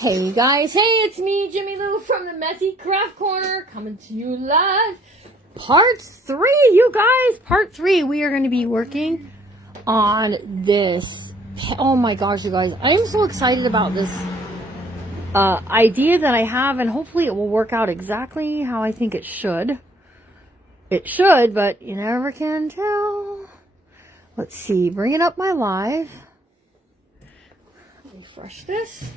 Hey you guys, hey, it's me, Jimmy Lou from the Messy Craft Corner, coming to you live. Part 3, you guys, part 3. We are going to be working on this. Oh my gosh, you guys, I'm so excited about this idea that I have, and hopefully it will work out exactly how I think it should. It should, but you never can tell. Let's see, bringing up my live. Refresh this.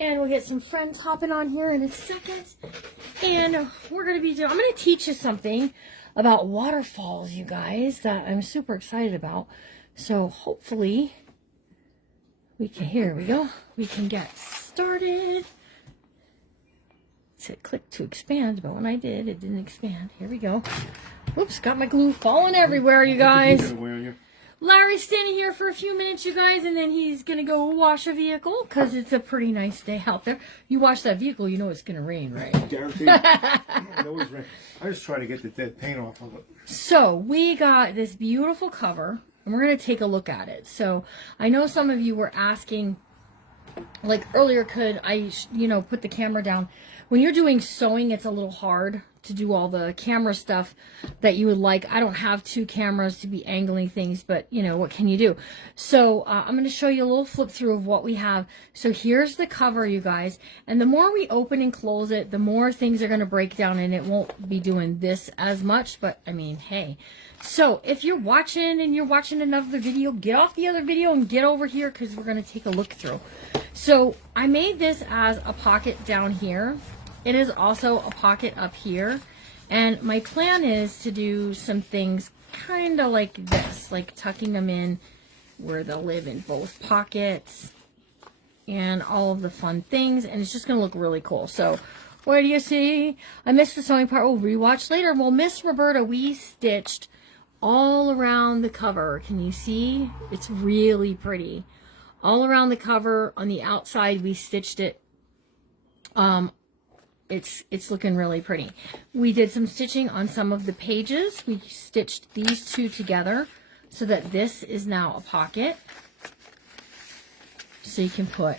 And we'll get some friends hopping on here in a second. And we're going to be doing, I'm going to teach you something about waterfalls, you guys, that I'm super excited about. So hopefully we can, here we go. We can get started. It said click to expand, but when I did, it didn't expand. Here we go. Oops, got my glue falling everywhere, you guys. Larry's standing here for a few minutes, you guys, and then he's going to go wash a vehicle because it's a pretty nice day out there. You wash that vehicle, you know it's going to rain, right? Guaranteed. It always rains. I just try to get the dead paint off of it. So we got this beautiful cover, and we're going to take a look at it. So I know some of you were asking, like earlier, could I, put the camera down? When you're doing sewing, it's a little hard to do all the camera stuff that you would like. I don't have 2 cameras to be angling things, but what can you do? So I'm going to show you a little flip through of what we have. So here's the cover, you guys, and the more we open and close it, the more things are going to break down, and it won't be doing this as much, but I mean, hey. So if you're watching and you're watching another video, get off the other video and get over here because we're going to take a look through. So I made this as a pocket down here. It is also a pocket up here, and my plan is to do some things kind of like this, like tucking them in where they'll live in both pockets and all of the fun things, and it's just going to look really cool. So what do you see? I missed the sewing part. We'll rewatch later. Well, Miss Roberta, we stitched all around the cover. Can you see? It's really pretty. All around the cover, on the outside, we stitched it. It's looking really pretty. We did some stitching on some of the pages. We stitched these 2 together so that this is now a pocket. So you can put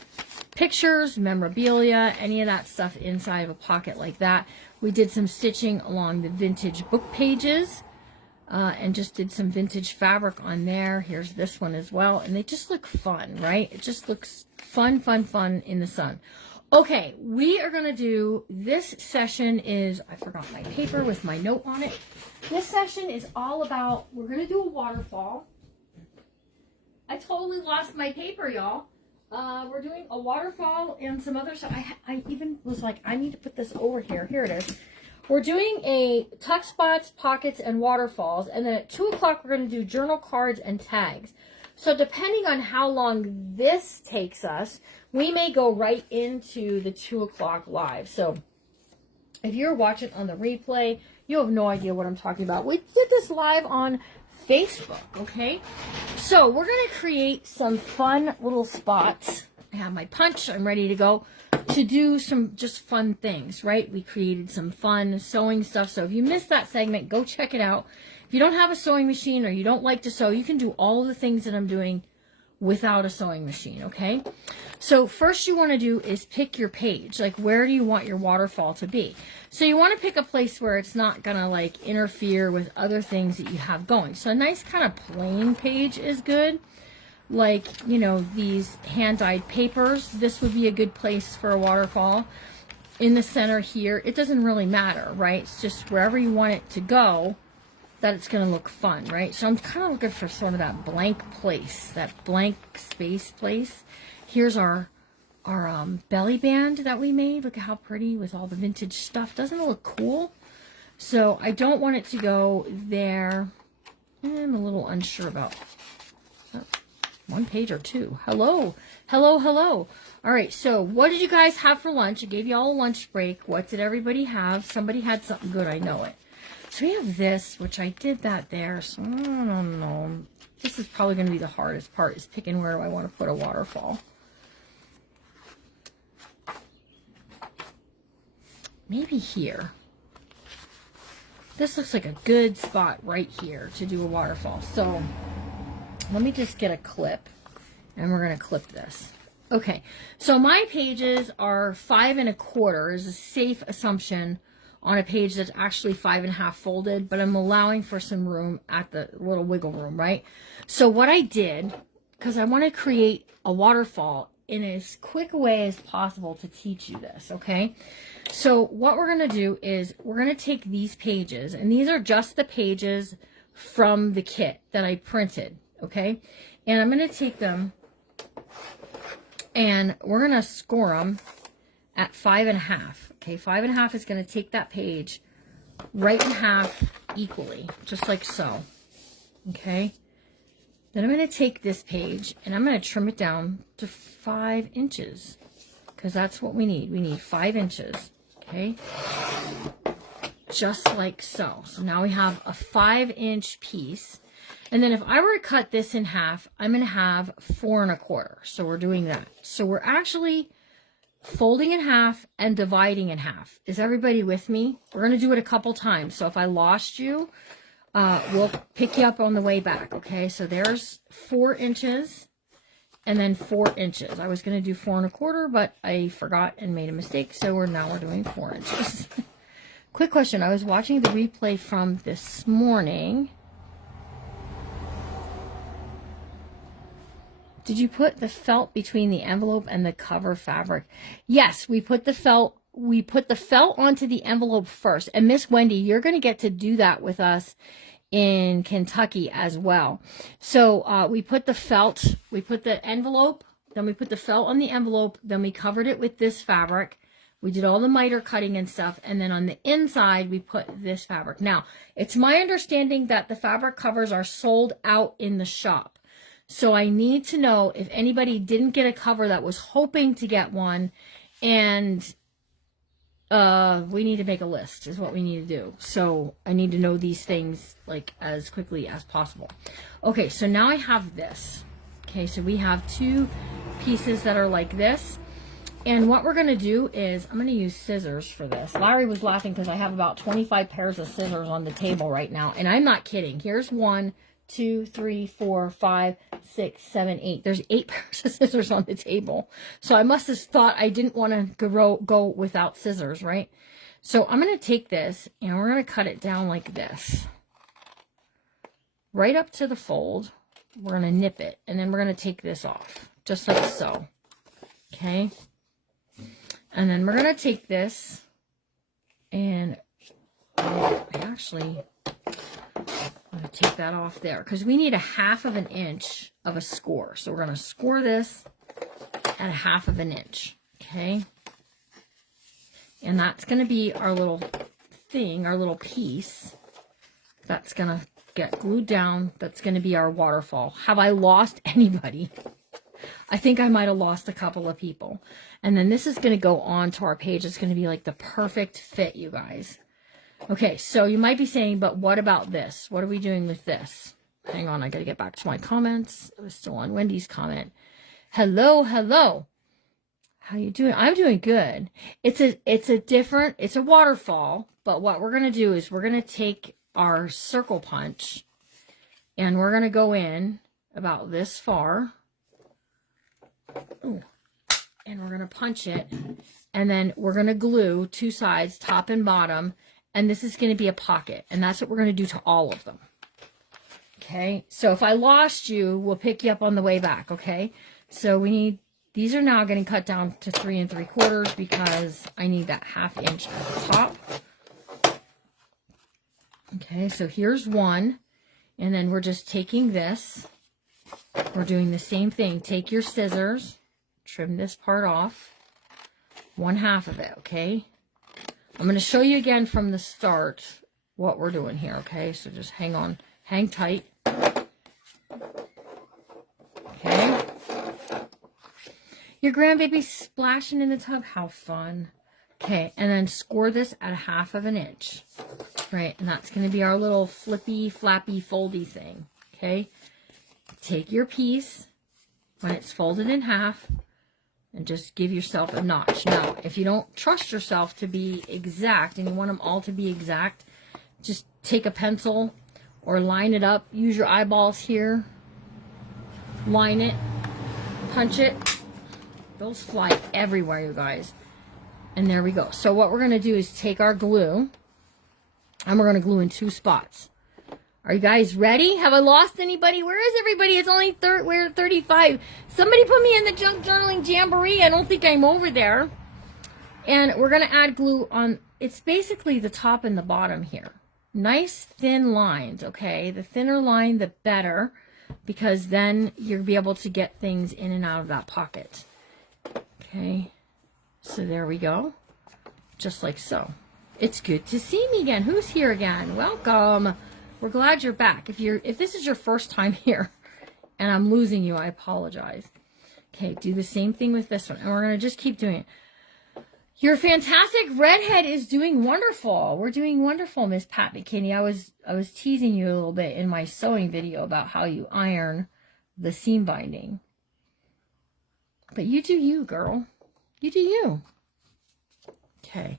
pictures, memorabilia, any of that stuff inside of a pocket like that. We did some stitching along the vintage book pages and just did some vintage fabric on there. Here's this one as well. And they just look fun, right? It just looks fun, fun, fun in the sun. Okay, we are going to do, this session is, I forgot my paper with my note on it. This session is all about, we're going to do a waterfall. I totally lost my paper, y'all. We're doing a waterfall and some other stuff. I even was like, I need to put this over here. Here it is. We're doing a tuck spots, pockets, and waterfalls. And then at 2 o'clock, we're going to do journal cards and tags. So depending on how long this takes us, we may go right into the 2 o'clock live. So if you're watching on the replay, you have no idea what I'm talking about. We did this live on Facebook, okay? So we're going to create some fun little spots. I have my punch. I'm ready to go to do some just fun things, right? We created some fun sewing stuff. So if you missed that segment, go check it out. If you don't have a sewing machine or you don't like to sew, you can do all the things that I'm doing without a sewing machine, okay? So first you want to do is pick your page. Like, where do you want your waterfall to be? So you want to pick a place where it's not going to like interfere with other things that you have going. So a nice kind of plain page is good. Like, these hand-dyed papers. This would be a good place for a waterfall. In the center here, it doesn't really matter, right? It's just wherever you want it to go, that it's going to look fun, right? So I'm kind of looking for sort of that blank place, that blank space place. Here's our belly band that we made. Look at how pretty with all the vintage stuff. Doesn't it look cool? So I don't want it to go there. I'm a little unsure about that. 1 page or 2. Hello. Hello, hello. All right, so what did you guys have for lunch? I gave you all a lunch break. What did everybody have? Somebody had something good, I know it. So we have this, which I did that there, so I don't know. This is probably going to be the hardest part, is picking where do I want to put a waterfall. Maybe here. This looks like a good spot right here to do a waterfall. So let me just get a clip, and we're going to clip this. Okay, so my pages are 5 1/4 is a safe assumption on a page that's actually 5 1/2 folded, but I'm allowing for some room at the little wiggle room, right? So what I did, because I want to create a waterfall in as quick a way as possible to teach you this, okay? So what we're going to do is we're going to take these pages, and these are just the pages from the kit that I printed, okay? And I'm going to take them and we're going to score them at 5 1/2. Okay, 5 1/2 is going to take that page right in half equally, just like so. Okay, then I'm going to take this page and I'm going to trim it down to 5 inches because that's what we need. We need 5 inches. Okay, just like so. So now we have a 5-inch piece. And then if I were to cut this in half, I'm going to have 4 1/4. So we're doing that. So we're actually folding in half and dividing in half. Is everybody with me? We're going to do it a couple times. So if I lost you, we'll pick you up on the way back. Okay, so there's 4 inches and then 4 inches. I was going to do 4 1/4, but I forgot and made a mistake. So we're doing 4 inches. Quick question. I was watching the replay from this morning. Did you put the felt between the envelope and the cover fabric? Yes, we put the felt onto the envelope first. And Miss Wendy, you're going to get to do that with us in Kentucky as well. So we put the envelope, then we put the felt on the envelope, then we covered it with this fabric. We did all the miter cutting and stuff, and then on the inside we put this fabric. Now, it's my understanding that the fabric covers are sold out in the shop. So I need to know if anybody didn't get a cover that was hoping to get one, and we need to make a list is what we need to do. So I need to know these things like as quickly as possible. Okay, so now I have this. Okay, so we have 2 pieces that are like this. And what we're going to do is I'm going to use scissors for this. Larry was laughing because I have about 25 pairs of scissors on the table right now. And I'm not kidding. Here's 1, 2, 3, 4, 5, 6, 7, 8. There's 8 pairs of scissors on the table. So I must have thought I didn't want to go without scissors, right? So I'm going to take this and we're going to cut it down like this. Right up to the fold. We're going to nip it. And then we're going to take this off. Just like so. Okay. And then we're going to take this and I'm going to take that off there because we need a 1/2 inch of a score. So we're going to score this at 1/2 inch. Okay. And that's going to be our little thing, our little piece that's going to get glued down. That's going to be our waterfall. Have I lost anybody? I think I might have lost a couple of people. And then this is going to go on to our page. It's going to be like the perfect fit, you guys. Okay, so you might be saying, but what about this? What are we doing with this? Hang on, I got to get back to my comments. It was still on Wendy's comment. Hello, hello. How you doing? I'm doing good. It's a waterfall, but what we're going to do is we're going to take our circle punch and we're going to go in about this far. Ooh. And we're going to punch it, and then we're going to glue 2 sides, top and bottom, and this is going to be a pocket, and that's what we're going to do to all of them. Okay, so if I lost you, we'll pick you up on the way back, okay? So these are now getting cut down to 3 3/4 because I need that 1/2 inch at the top. Okay, so here's 1, and then we're just taking this. We're doing the same thing. Take your scissors, trim this part off, 1/2 of it, okay? I'm going to show you again from the start what we're doing here, okay? So just hang on, hang tight. Okay. Your grandbaby's splashing in the tub. How fun. Okay, and then score this at 1/2 inch, right? And that's going to be our little flippy, flappy, foldy thing, okay? Take your piece when it's folded in half and just give yourself a notch. Now, if you don't trust yourself to be exact and you want them all to be exact, just take a pencil or line it up. Use your eyeballs here. Line it. Punch it. Those fly everywhere, you guys. And there we go. So what we're going to do is take our glue, and we're going to glue in 2 spots. Are you guys ready? Have I lost anybody? Where is everybody? It's only we're 35. Somebody put me in the junk journaling jamboree. I don't think I'm over there. And we're going to add glue on, it's basically the top and the bottom here. Nice thin lines, okay? The thinner line, the better, because then you'll be able to get things in and out of that pocket. Okay, so there we go. Just like so. It's good to see me again. Who's here again? Welcome. We're glad you're back. If this is your first time here and I'm losing you, I apologize. Okay, do the same thing with this one, and we're going to just keep doing it. Your fantastic redhead is doing wonderful. We're doing wonderful, Miss Pat McKinney. I was teasing you a little bit in my sewing video about how you iron the seam binding. But you do you, girl. You do you. Okay.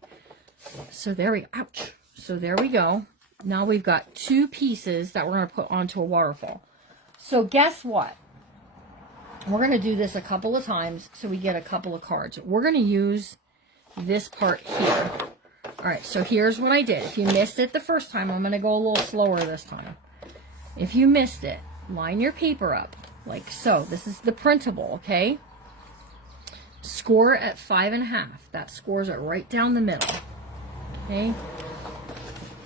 So there we ouch. So there we go. Now we've got 2 pieces that we're going to put onto a waterfall. So guess what? We're going to do this a couple of times so we get a couple of cards. We're going to use this part here. All right, so here's what I did. If you missed it the first time, I'm going to go a little slower this time. If you missed it, line your paper up like so. This is the printable, okay? Score at 5.5. That scores it right down the middle. Okay?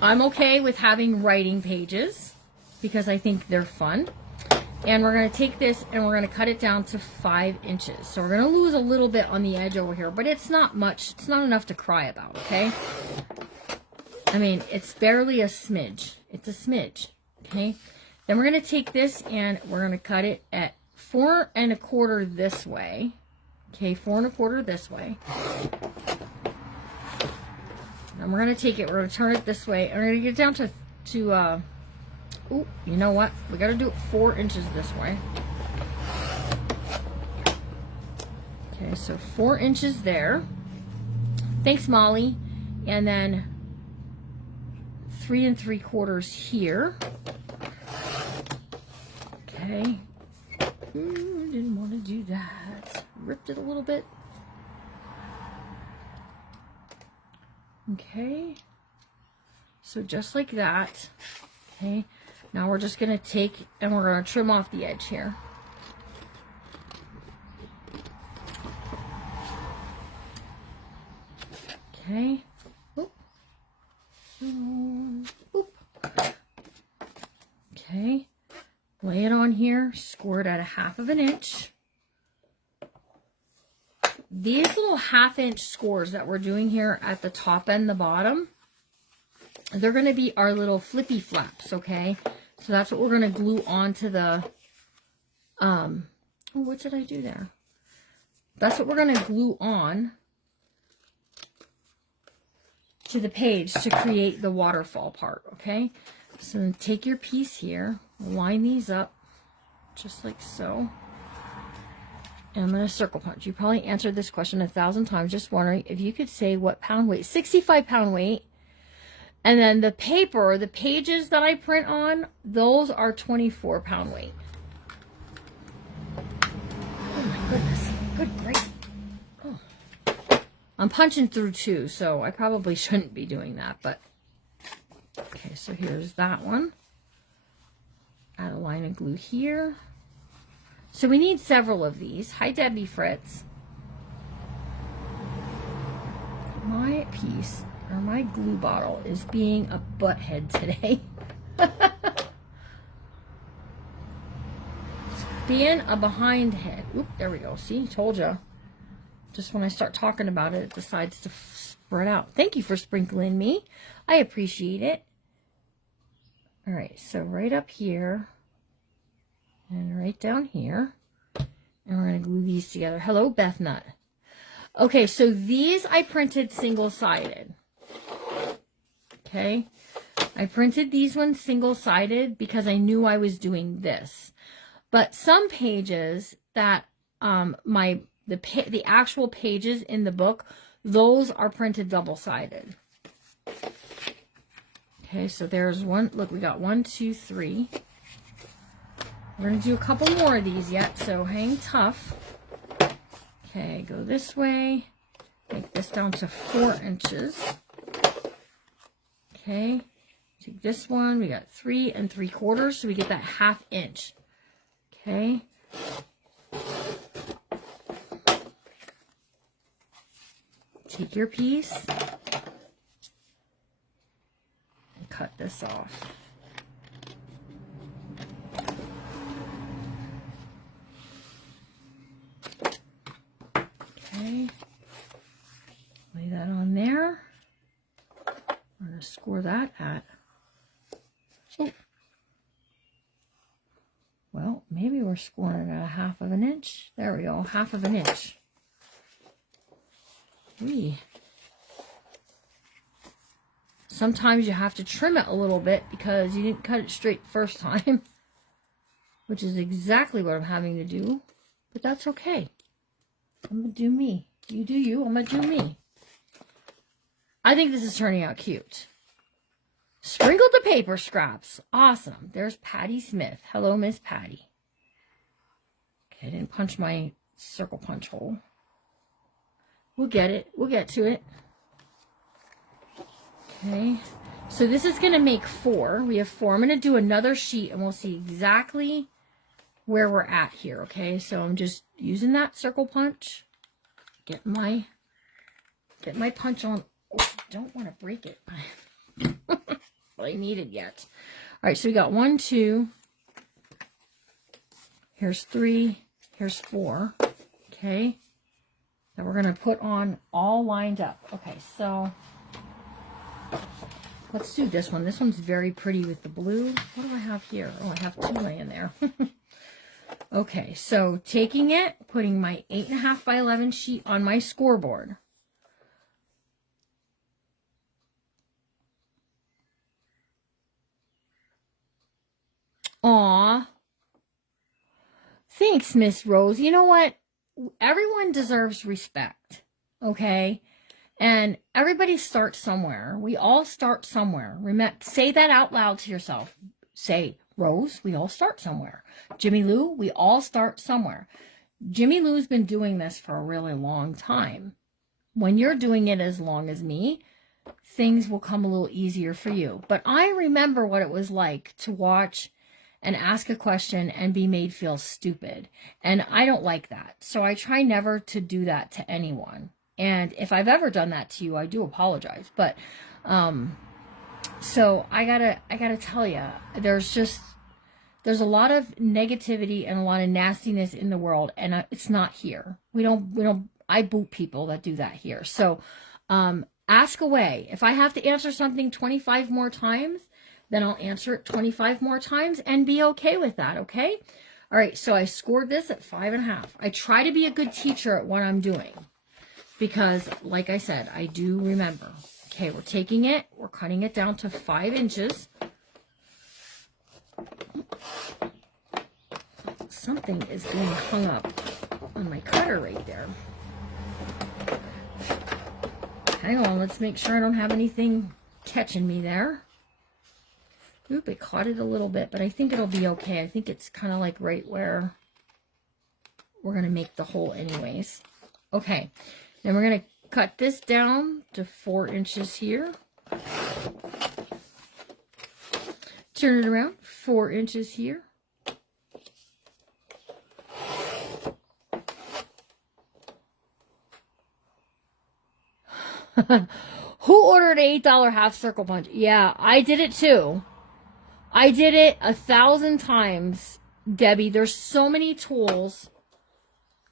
I'm okay with having writing pages because I think they're fun. And we're going to take this and we're going to cut it down to 5 inches. So we're going to lose a little bit on the edge over here, but it's not much. It's not enough to cry about, okay? I mean, it's barely a smidge. It's a smidge, okay? Then we're going to take this and we're going to cut it at 4 1/4 this way. Okay, 4 1/4 this way. And we're going to take it, we're going to turn it this way, and we're going to get down to ooh, you know what? We got to do it 4 inches this way. Okay, so 4 inches there. Thanks, Molly. And then 3 3/4 here. Okay. Ooh, didn't want to do that. Ripped it a little bit. Okay. So just like that. Okay. Now we're just going to take and we're going to trim off the edge here. Okay. Oop. Oop. Okay. Lay it on here. Score it at 1/2 inch. These little 1/2 inch scores that we're doing here at the top and the bottom, they're going to be our little flippy flaps, okay? So that's what we're going to glue onto the, oh, what did I do there? That's what we're going to glue on to the page to create the waterfall part, okay? So then take your piece here, line these up just like so. And I'm going to circle punch. You probably answered this question 1,000 times, just wondering if you could say what pound weight. 65 pound weight. And then the paper, the pages that I print on, those are 24 pound weight. Oh my goodness. Good grief. Oh. I'm punching through too, so I probably shouldn't be doing that, but okay, so here's that one. Add a line of glue here. So we need several of these. Hi, Debbie Fritz. My piece, or my glue bottle, is being a butthead today. It's being a behind head. Oop, there we go. See, told ya. Just when I start talking about it, it decides to spread out. Thank you for sprinkling me. I appreciate it. All right, so right up here. And right down here. And we're going to glue these together. Hello, Beth Nut. Okay, so these I printed single-sided. Okay. I printed these ones single-sided because I knew I was doing this. But some pages that the actual pages in the book, those are printed double-sided. Okay, so there's one. Look, we got 1, 2, 3. We're going to do a couple more of these yet, so hang tough. Okay, go this way. Make this down to 4 inches. Okay, take this one. We got 3 3/4, so we get that 1/2 inch. Okay. Take your piece and cut this off. Okay, lay that on there. I'm going to score that at, oh, well, maybe we're scoring at 1/2 inch. There we go, 1/2 inch. Sometimes you have to trim it a little bit because you didn't cut it straight the first time, which is exactly what I'm having to do, but that's okay. I'm gonna do me. You do you, I'm gonna do me. I think this is turning out cute. Sprinkled the paper scraps. Awesome. There's Patty Smith. Hello, Miss Patty. Okay, I didn't punch my circle punch hole. We'll get it. We'll get to it. Okay. So this is going to make 4. We have 4. I'm going to do another sheet and we'll see exactly where we're at here. Okay. So I'm just using that circle punch. Get my punch on. Oh, I don't want to break it. But I need it yet. All right. So we got 1, 2. Here's 3. Here's 4. Okay. That we're going to put on all lined up. Okay, so let's do this one. This one's very pretty with the blue. What do I have here? Oh, I have 2 laying there. Okay, so taking it, putting my 8.5 by 11 sheet on my scoreboard. Aw. Thanks, Miss Rose. You know what? Everyone deserves respect, okay? And everybody starts somewhere. We all start somewhere. Remember, say that out loud to yourself. Say, Rose, we all start somewhere. Jimmy Lou, we all start somewhere. Jimmy Lou's been doing this for a really long time. When you're doing it as long as me, things will come a little easier for you. But I remember what it was like to watch and ask a question and be made feel stupid. And I don't like that. So I try never to do that to anyone. And if I've ever done that to you, I do apologize. But, so I gotta tell you, there's a lot of negativity and a lot of nastiness in the world, and it's not here. I boot people that do that here. So, ask away. If I have to answer something 25 more times, then I'll answer it 25 more times and be okay with that, okay? All right, so I scored this at 5.5. I try to be a good teacher at what I'm doing because, like I said, I do remember. Okay, we're taking it, we're cutting it down to 5 inches. Something is being hung up on my cutter right there. Hang on, let's make sure I don't have anything catching me there. Oop, it caught it a little bit, but I think it'll be okay. I think it's kind of like right where we're going to make the hole anyways. Okay, then we're going to cut this down to 4 inches here. Turn it around, 4 inches here. Who ordered an $8 half circle punch? Yeah, I did it too. I did it 1,000 times, Debbie. There's so many tools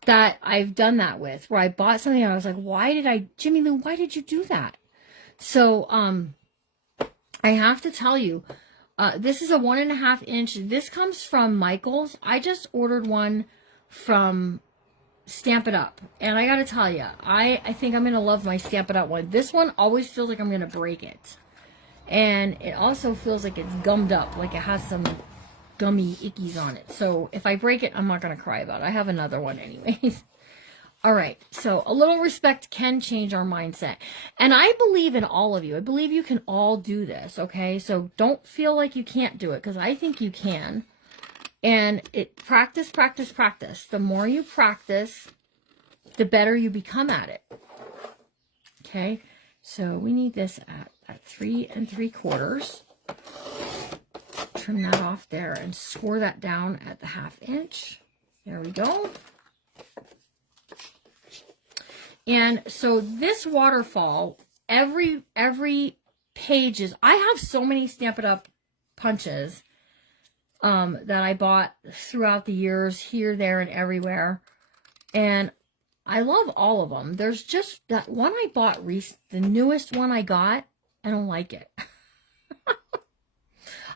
that I've done that with, where I bought something and I was like, Jimmy Lou, why did you do that? So, I have to tell you, this is a 1.5 inch. This comes from Michael's. I just ordered one from Stamp It Up. And I gotta tell you, I think I'm gonna love my Stamp It Up one. This one always feels like I'm gonna break it. And it also feels like it's gummed up, like it has some gummy ickies on it. So if I break it, I'm not going to cry about it. I have another one anyways. All right. So a little respect can change our mindset. And I believe in all of you. I believe you can all do this. Okay. So don't feel like you can't do it, because I think you can. And practice, practice, practice. The more you practice, the better you become at it. Okay, so we need this at 3 3/4. Trim that off there and score that down at the 1/2 inch. There we go. And so this waterfall, every page is, I have so many Stamp It Up punches that I bought throughout the years, here, there, and everywhere. And I love all of them. There's just that one I bought recently, the newest one I got, I don't like it.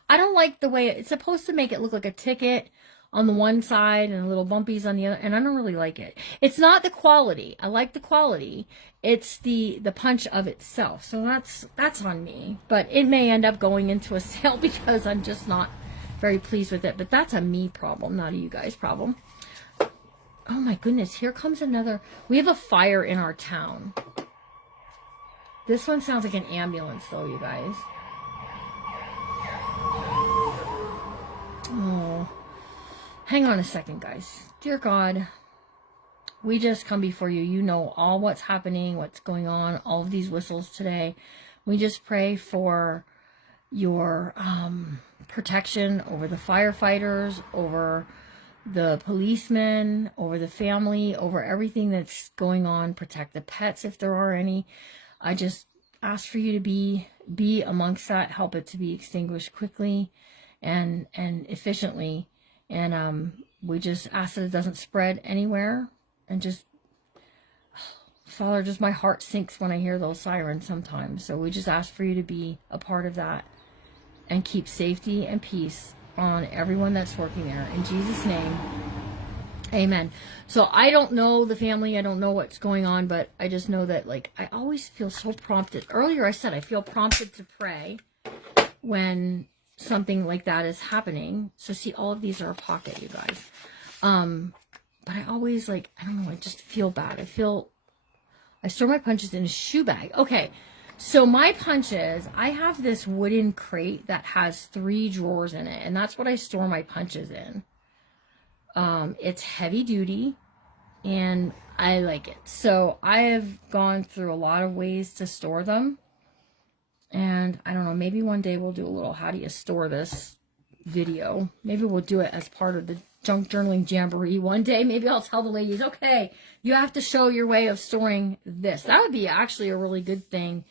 I don't like the way it's supposed to make it look like a ticket on the one side and little bumpies on the other, and I don't really like it. It's not the quality. I like the quality. It's the punch of itself. So that's on me. But it may end up going into a sale because I'm just not very pleased with it. But that's a me problem, not a you guys problem. Oh my goodness, here comes another. We have a fire in our town. This one sounds like an ambulance though, you guys. Oh, hang on a second, guys. Dear God, we just come before you. You know all what's happening, what's going on, all of these whistles today. We just pray for your protection over the firefighters, over the policemen, over the family, over everything that's going on. Protect the pets if there are any. I just ask for you to be amongst that. Help it to be extinguished quickly and efficiently, and we just ask that it doesn't spread anywhere. And just, Father, just my heart sinks when I hear those sirens sometimes. So we just ask for you to be a part of that and keep safety and peace on everyone that's working there. In Jesus' name, amen. So I don't know the family, I don't know what's going on, but I just know that, like, I always feel so prompted. Earlier I said I feel prompted to pray when something like that is happening. So see, all of these are a pocket, you guys. But I always, like, I don't know, I just feel bad. I store my punches in a shoe bag. Okay, so my punches, I have this wooden crate that has 3 drawers in it, and that's what I store my punches in. It's heavy duty, and I like it. So I have gone through a lot of ways to store them. And I don't know, maybe one day we'll do a little how do you store this video. Maybe we'll do it as part of the junk journaling jamboree one day. Maybe I'll tell the ladies, okay, you have to show your way of storing this. That would be actually a really good thing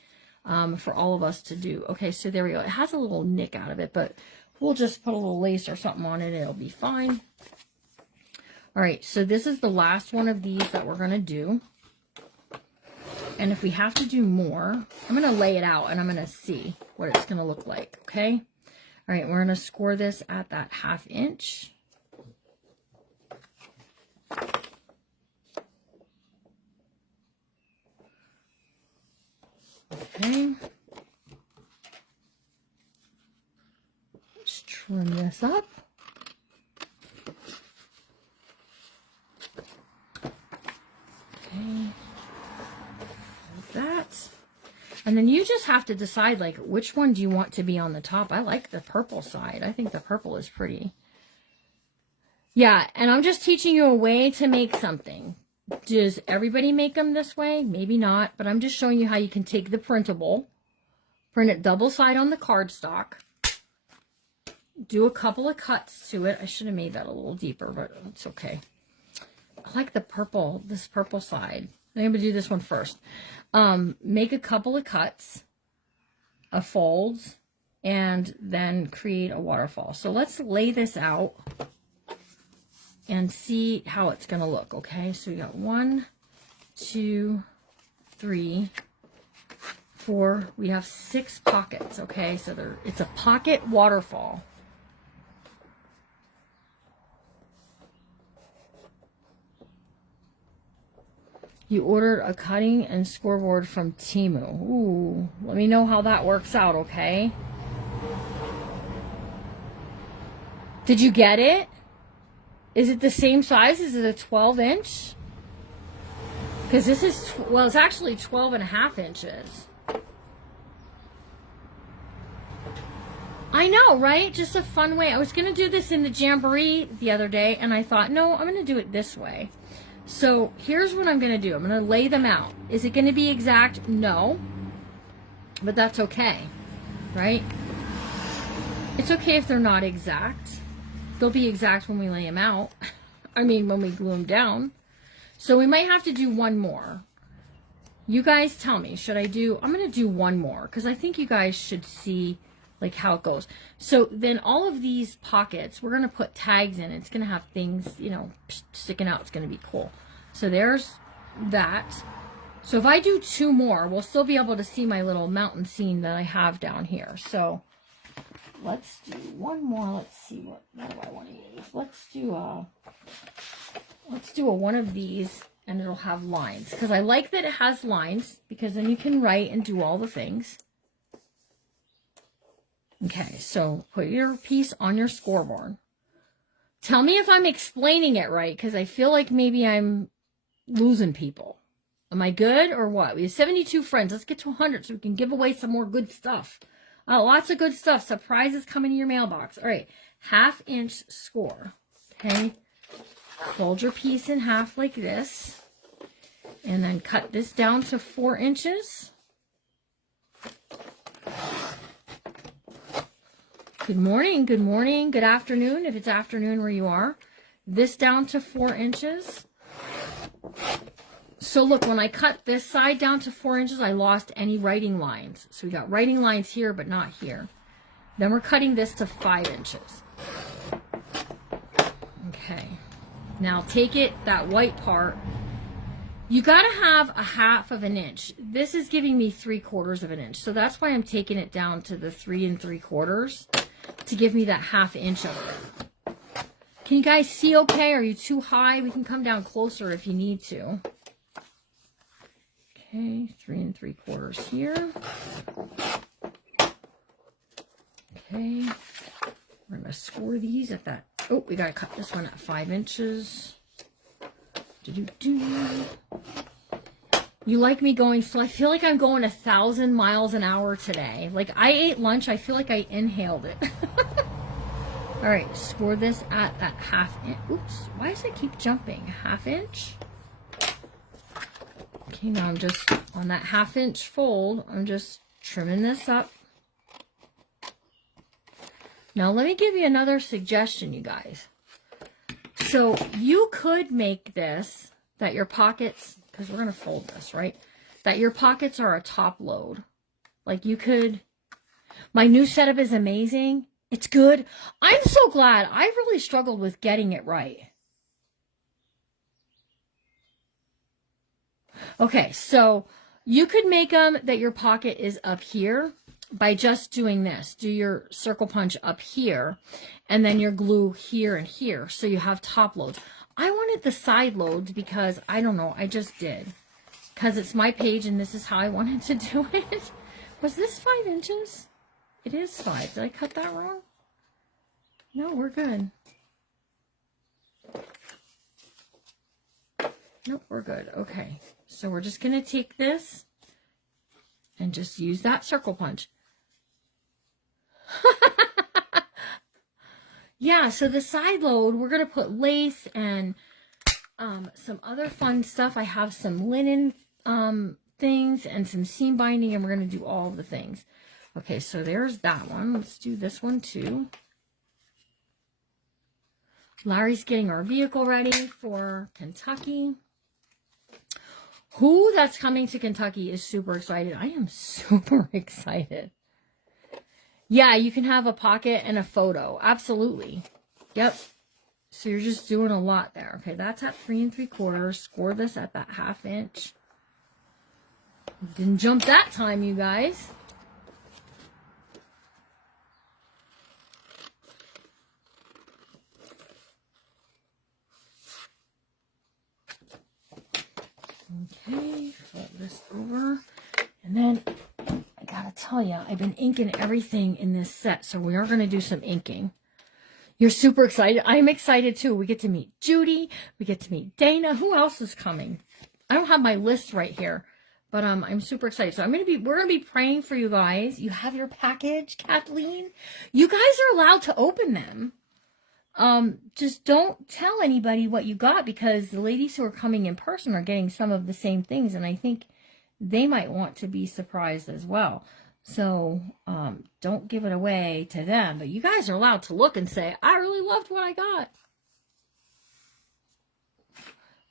for all of us to do. Okay, so there we go. It has a little nick out of it, but we'll just put a little lace or something on it. It'll be fine. All right, so this is the last one of these that we're going to do. And if we have to do more, I'm going to lay it out and I'm going to see what it's going to look like, okay? All right, we're going to score this at that 1/2 inch. Okay. Let's trim this up. Okay. That, and then you just have to decide, like, which one do you want to be on the top. I like the purple side. I think the purple is pretty. Yeah, and I'm just teaching you a way to make something. Does everybody make them this way? Maybe not, but I'm just showing you how you can take the printable, print it double side on the cardstock, do a couple of cuts to it. I should have made that a little deeper, but it's okay. I like the purple, this purple side. I'm going to do this one first. Make a couple of cuts, folds, and then create a waterfall. So let's lay this out and see how it's going to look, okay? So we got 1, 2, 3, 4. We have 6 pockets, okay? So it's a pocket waterfall. You ordered a cutting and scoreboard from Temu. Ooh, let me know how that works out, okay? Did you get it? Is it the same size? Is it a 12 inch? Because this is, well, it's actually 12.5 inches. I know, right? Just a fun way. I was going to do this in the jamboree the other day, and I thought, no, I'm going to do it this way. So here's what I'm going to do. I'm going to lay them out. Is it going to be exact? No. But that's okay, right? It's okay if they're not exact. They'll be exact when we lay them out. I mean, when we glue them down. So we might have to do one more. You guys tell me, should I do, I'm going to do one more because I think you guys should see like how it goes. So then all of these pockets, we're going to put tags in. It's going to have things, you know, sticking out. It's going to be cool. So there's that. So if I do two more, we'll still be able to see my little mountain scene that I have down here. So let's do one more. Let's see what do I want to use. Let's do a one of these, and it'll have lines because I like that it has lines because then you can write and do all the things. Okay, so put your piece on your scoreboard. Tell me if I'm explaining it right because I feel like maybe I'm losing people. Am I good or what? We have 72 friends. Let's get to 100 so we can give away some more good stuff. Lots of good stuff. Surprises coming in your mailbox. All right, 1/2 inch score. Okay, fold your piece in half like this. And then cut this down to 4 inches. Good morning, good afternoon, if it's afternoon where you are. This down to 4 inches. So look, when I cut this side down to 4 inches, I lost any writing lines. So we got writing lines here, but not here. Then we're cutting this to 5 inches. Okay. Now take it, that white part. You gotta have 1/2 inch. This is giving me 3/4 of an inch. So that's why I'm taking it down to the 3 3/4 to give me that 1/2 inch of it. Can you guys see okay? Are you too high? We can come down closer if you need to. Okay, 3 3/4 here. Okay, we're gonna score these at that. Oh, we gotta cut this one at 5 inches. You like me going slow? I feel like I'm going 1,000 miles an hour today. Like I ate lunch, I feel like I inhaled it. All right, score this at that 1/2 inch. Oops, why does it keep jumping? 1/2 inch. Okay, now I'm just on that 1/2 inch fold. I'm just trimming this up. Now let me give you another suggestion, you guys. So you could make this that your pockets, because we're going to fold this, right? That your pockets are a top load. Like you could, my new setup is amazing. It's good. I'm so glad. I really struggled with getting it right. Okay, so you could make them that your pocket is up here by just doing this. Do your circle punch up here and then your glue here and here. So you have top loads. I wanted the side loads because I don't know. I just did because it's my page and this is how I wanted to do it. Was this 5 inches? It is 5. Did I cut that wrong? No, we're good. Nope, we're good. Okay. So we're just going to take this and just use that circle punch. Yeah, so the side load, we're going to put lace and some other fun stuff. I have some linen things and some seam binding, and we're going to do all of the things. Okay, so there's that one. Let's do this one too. Larry's getting our vehicle ready for Kentucky. Who that's coming to Kentucky is super excited. I am super excited. Yeah, you can have a pocket and a photo. Absolutely. Yep. So you're just doing a lot there. Okay, that's at 3 3/4. Score this at that 1/2 inch. Didn't jump that time, you guys. Okay, flip this over. And then I gotta tell you, I've been inking everything in this set, so we are gonna do some inking. You're super excited. I'm excited too. We get to meet Judy. We get to meet Dana. Who else is coming? I don't have my list right here, but I'm super excited. So we're gonna be praying for you guys. You have your package, Kathleen. You guys are allowed to open them. Just don't tell anybody what you got, because the ladies who are coming in person are getting some of the same things, and I think they might want to be surprised as well. So don't give it away to them, but you guys are allowed to look and say, I really loved what I got.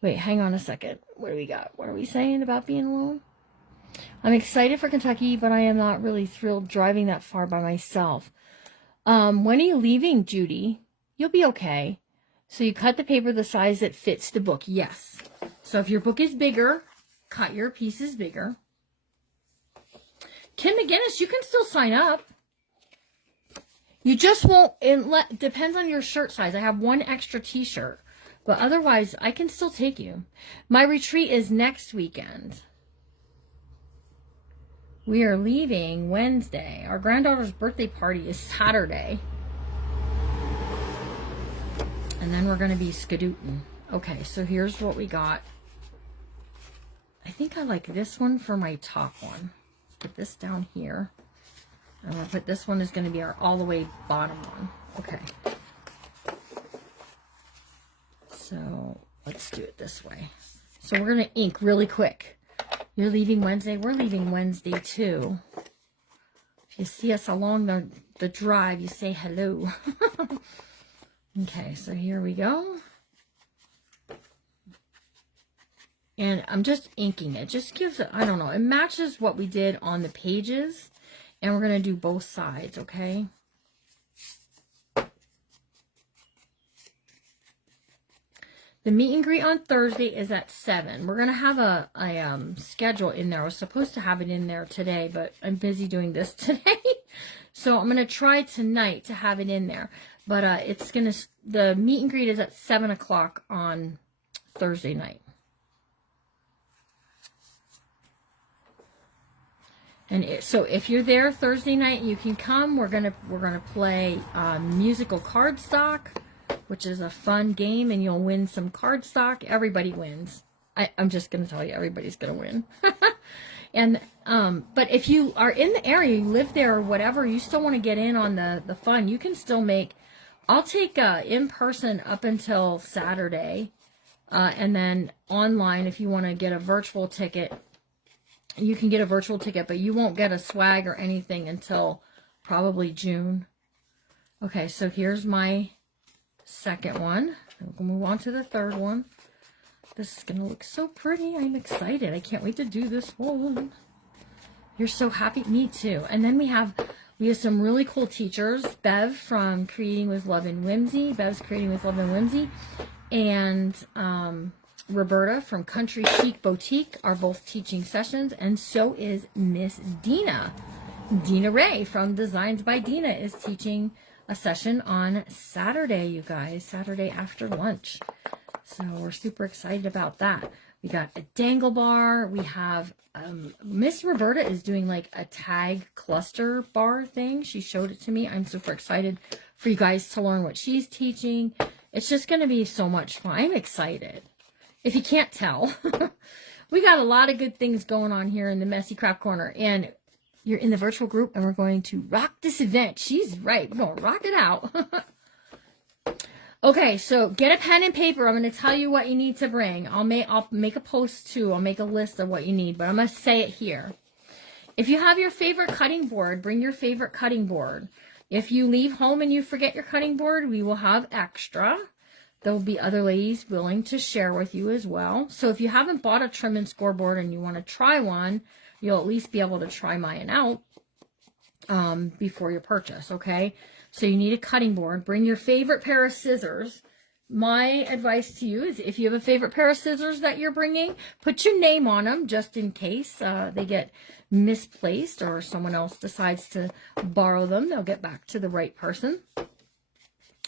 Wait, hang on a second. What do we got? What are we saying about being alone? I'm excited for Kentucky, but I am not really thrilled driving that far by myself. When are you leaving, Judy? You'll be okay. So you cut the paper the size that fits the book. Yes. So if your book is bigger, cut your pieces bigger. Kim McGinnis, you can still sign up. You just won't, depends on your shirt size. I have one extra t-shirt, but otherwise I can still take you. My retreat is next weekend. We are leaving Wednesday. Our granddaughter's birthday party is Saturday. And then we're going to be skadootin'. Okay, so here's what we got. I think I like this one for my top one. Let's put this down here. I'm going to put this one is going to be our all the way bottom one. Okay. So let's do it this way. So we're going to ink really quick. You're leaving Wednesday. We're leaving Wednesday too. If you see us along the drive, you say hello. Okay, so here we go. And I'm just inking it. Just gives it, I don't know, it matches what we did on the pages. And we're going to do both sides, okay? The meet and greet on Thursday is at 7. We're going to have a schedule in there. I was supposed to have it in there today, but I'm busy doing this today. So I'm going to try tonight to have it in there. But the meet and greet is at 7 o'clock on Thursday night. And so if you're there Thursday night, you can come. We're gonna play musical cardstock, which is a fun game, and you'll win some cardstock. Everybody wins. I'm just gonna tell you, everybody's gonna win. And but if you are in the area, you live there or whatever, you still want to get in on the fun, you can still make. I'll take in person up until Saturday, and then online if you want to get a virtual ticket. You can get a virtual ticket, but you won't get a swag or anything until probably June. Okay, so here's my second one. We'll move on to the third one. This is going to look so pretty. I'm excited. I can't wait to do this one. You're so happy. Me too. And then we have some really cool teachers. Bev from Creating with Love and Whimsy. Bev's Creating with Love and Whimsy. And Roberta from Country Chic Boutique are both teaching sessions, and so is Miss Dina. Dina Ray from Designs by Dina is teaching a session on Saturday, you guys, Saturday after lunch. So we're super excited about that. We got a dangle bar. We have Miss Roberta is doing like a tag cluster bar thing. She showed it to me. I'm super excited for you guys to learn what she's teaching. It's just going to be so much fun. I'm excited. If you can't tell, we got a lot of good things going on here in the Messy Craft Corner. And you're in the virtual group, and we're going to rock this event. She's right. We're going to rock it out. Okay, so get a pen and paper. I'm going to tell you what you need to bring. I'll make a post, too. I'll make a list of what you need, but I'm going to say it here. If you have your favorite cutting board, bring your favorite cutting board. If you leave home and you forget your cutting board, we will have extra. There will be other ladies willing to share with you as well. So if you haven't bought a trim and scoreboard and you want to try one, you'll at least be able to try mine out before your purchase, okay? So you need a cutting board. Bring your favorite pair of scissors. My advice to you is if you have a favorite pair of scissors that you're bringing, put your name on them just in case they get misplaced or someone else decides to borrow them. They'll get back to the right person.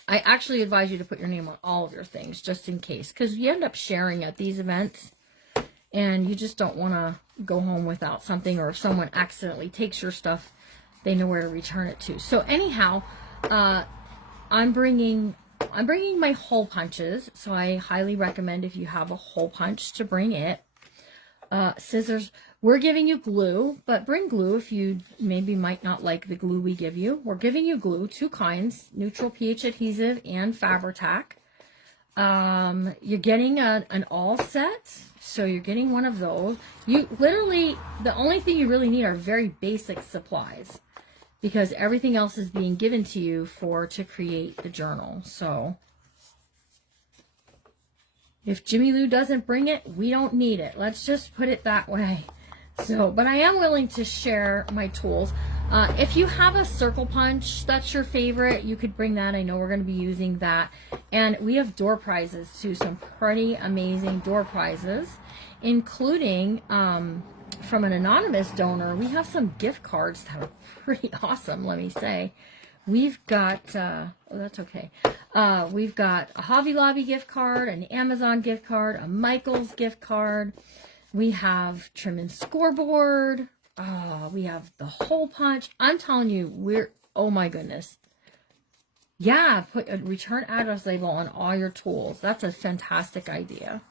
I actually advise you to put your name on all of your things just in case, because you end up sharing at these events and you just don't want to go home without something, or if someone accidentally takes your stuff, they know where to return it to. So anyhow, I'm bringing my hole punches, so I highly recommend if you have a hole punch to bring it. Scissors. We're giving you glue, but bring glue if you maybe might not like the glue we give you. We're giving you glue, 2 kinds, neutral pH adhesive and Fabri-Tac. You're getting an all set, so you're getting one of those. You literally, the only thing you really need are very basic supplies, because everything else is being given to you to create the journal. So if Jimmy Lou doesn't bring it, we don't need it. Let's just put it that way. So, but I am willing to share my tools. If you have a circle punch that's your favorite, you could bring that. I know we're going to be using that. And we have door prizes too, some pretty amazing door prizes, including from an anonymous donor. We have some gift cards that are pretty awesome, let me say. We've got, oh, that's okay. We've got a Hobby Lobby gift card, an Amazon gift card, a Michaels gift card. We have trim and scoreboard. We have the hole punch. I'm telling you, oh my goodness. Yeah, put a return address label on all your tools. That's a fantastic idea.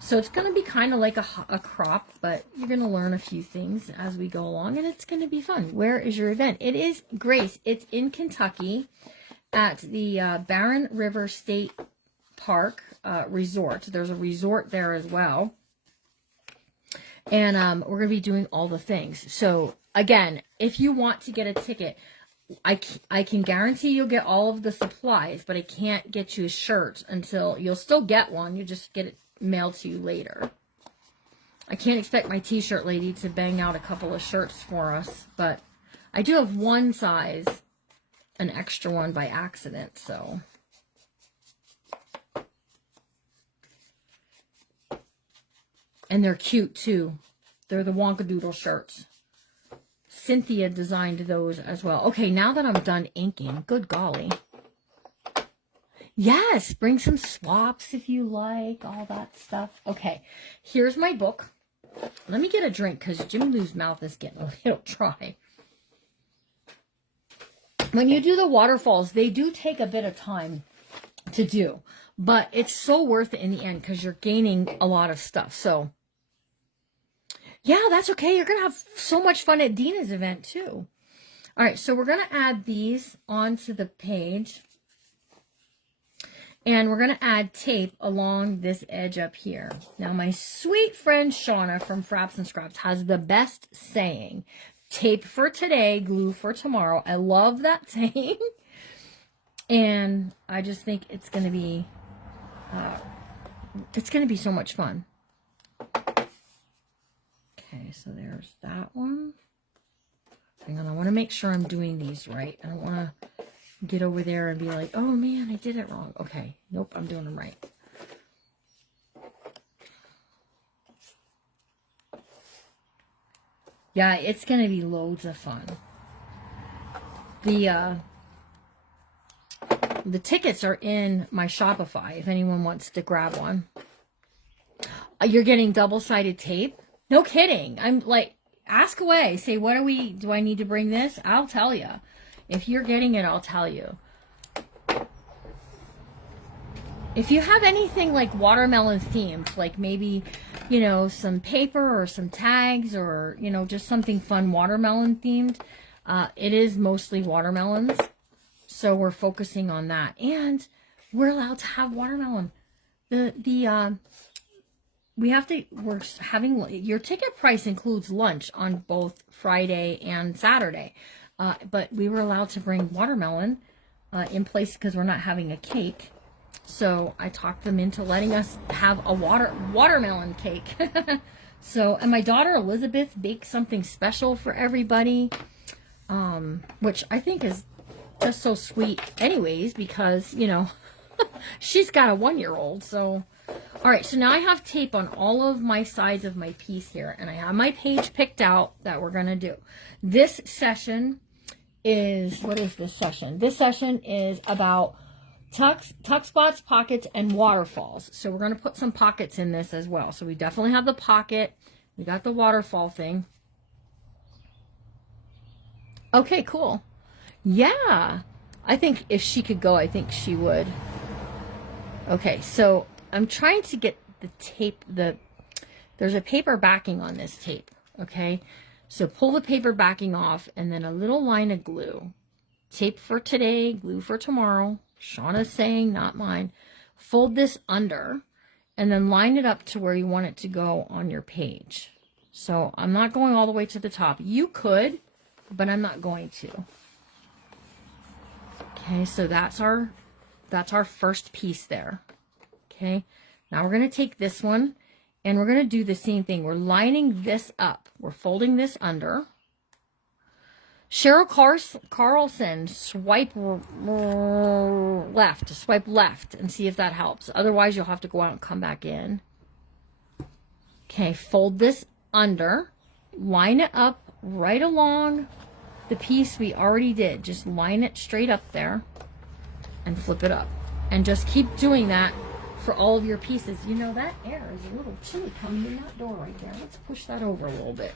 So it's going to be kind of like a crop, but you're going to learn a few things as we go along, and it's going to be fun. Where is your event? It is, Grace, it's in Kentucky at the Barren River State Park Resort. There's a resort there as well. And we're going to be doing all the things. So, again, if you want to get a ticket, I can guarantee you'll get all of the supplies, but I can't get you a shirt until you'll still get one. You just get it mailed to you later. I can't expect my t-shirt lady to bang out a couple of shirts for us, but I do have one size, an extra one by accident, so. And they're cute too. They're the Wonkadoodle shirts. Cynthia designed those as well. Okay, now that I'm done inking, good golly. Yes, bring some swaps if you like, all that stuff. Okay, here's my book. Let me get a drink because Jimmy Lou's mouth is getting a little dry. When you do the waterfalls, they do take a bit of time to do, but it's so worth it in the end because you're gaining a lot of stuff. So, yeah, that's okay. You're going to have so much fun at Dina's event too. All right, so we're going to add these onto the page. And we're going to add tape along this edge up here. Now, my sweet friend Shauna from Fraps and Scraps has the best saying, tape for today, glue for tomorrow. I love that saying. And I just think it's going to be so much fun. Okay, so there's that one. Hang on, I want to make sure I'm doing these right. I don't want to get over there and be like, oh man, I did it wrong. Okay, nope, I'm doing them right. Yeah, it's going to be loads of fun. The tickets are in my Shopify if anyone wants to grab one. You're getting double-sided tape? No kidding. I'm like, ask away. Say, do I need to bring this? I'll tell you. If you're getting it, I'll tell you. If you have anything like watermelon themed, like maybe, you know, some paper or some tags or, you know, just something fun watermelon themed, it is mostly watermelons. So we're focusing on that. And we're allowed to have watermelon. We're having, your ticket price includes lunch on both Friday and Saturday. But we were allowed to bring watermelon in place because we're not having a cake. So I talked them into letting us have a watermelon cake. So, and my daughter Elizabeth baked something special for everybody, which I think is just so sweet anyways, because, you know, she's got a 1-year-old. So, all right, so now I have tape on all of my sides of my piece here, and I have my page picked out that we're going to do. This session is, what is this session? This session is about tuck spots, pockets, and waterfalls. So we're going to put some pockets in this as well. So we definitely have the pocket. We got the waterfall thing. Okay, cool. Yeah. I think if she could go, I think she would. Okay, so I'm trying to get the tape, there's a paper backing on this tape, okay? So pull the paper backing off and then a little line of glue. Tape for today, glue for tomorrow. Shauna's saying, not mine. Fold this under and then line it up to where you want it to go on your page. So I'm not going all the way to the top. You could, but I'm not going to. Okay, so that's our first piece there. Okay, now we're going to take this one and we're going to do the same thing. We're lining this up. We're folding this under. Cheryl Carlson, swipe left and see if that helps. Otherwise, you'll have to go out and come back in. Okay, fold this under. Line it up right along the piece we already did. Just line it straight up there and flip it up. And just keep doing that for all of your pieces. You know, that air is a little chilly coming in that door right there. Let's push that over a little bit.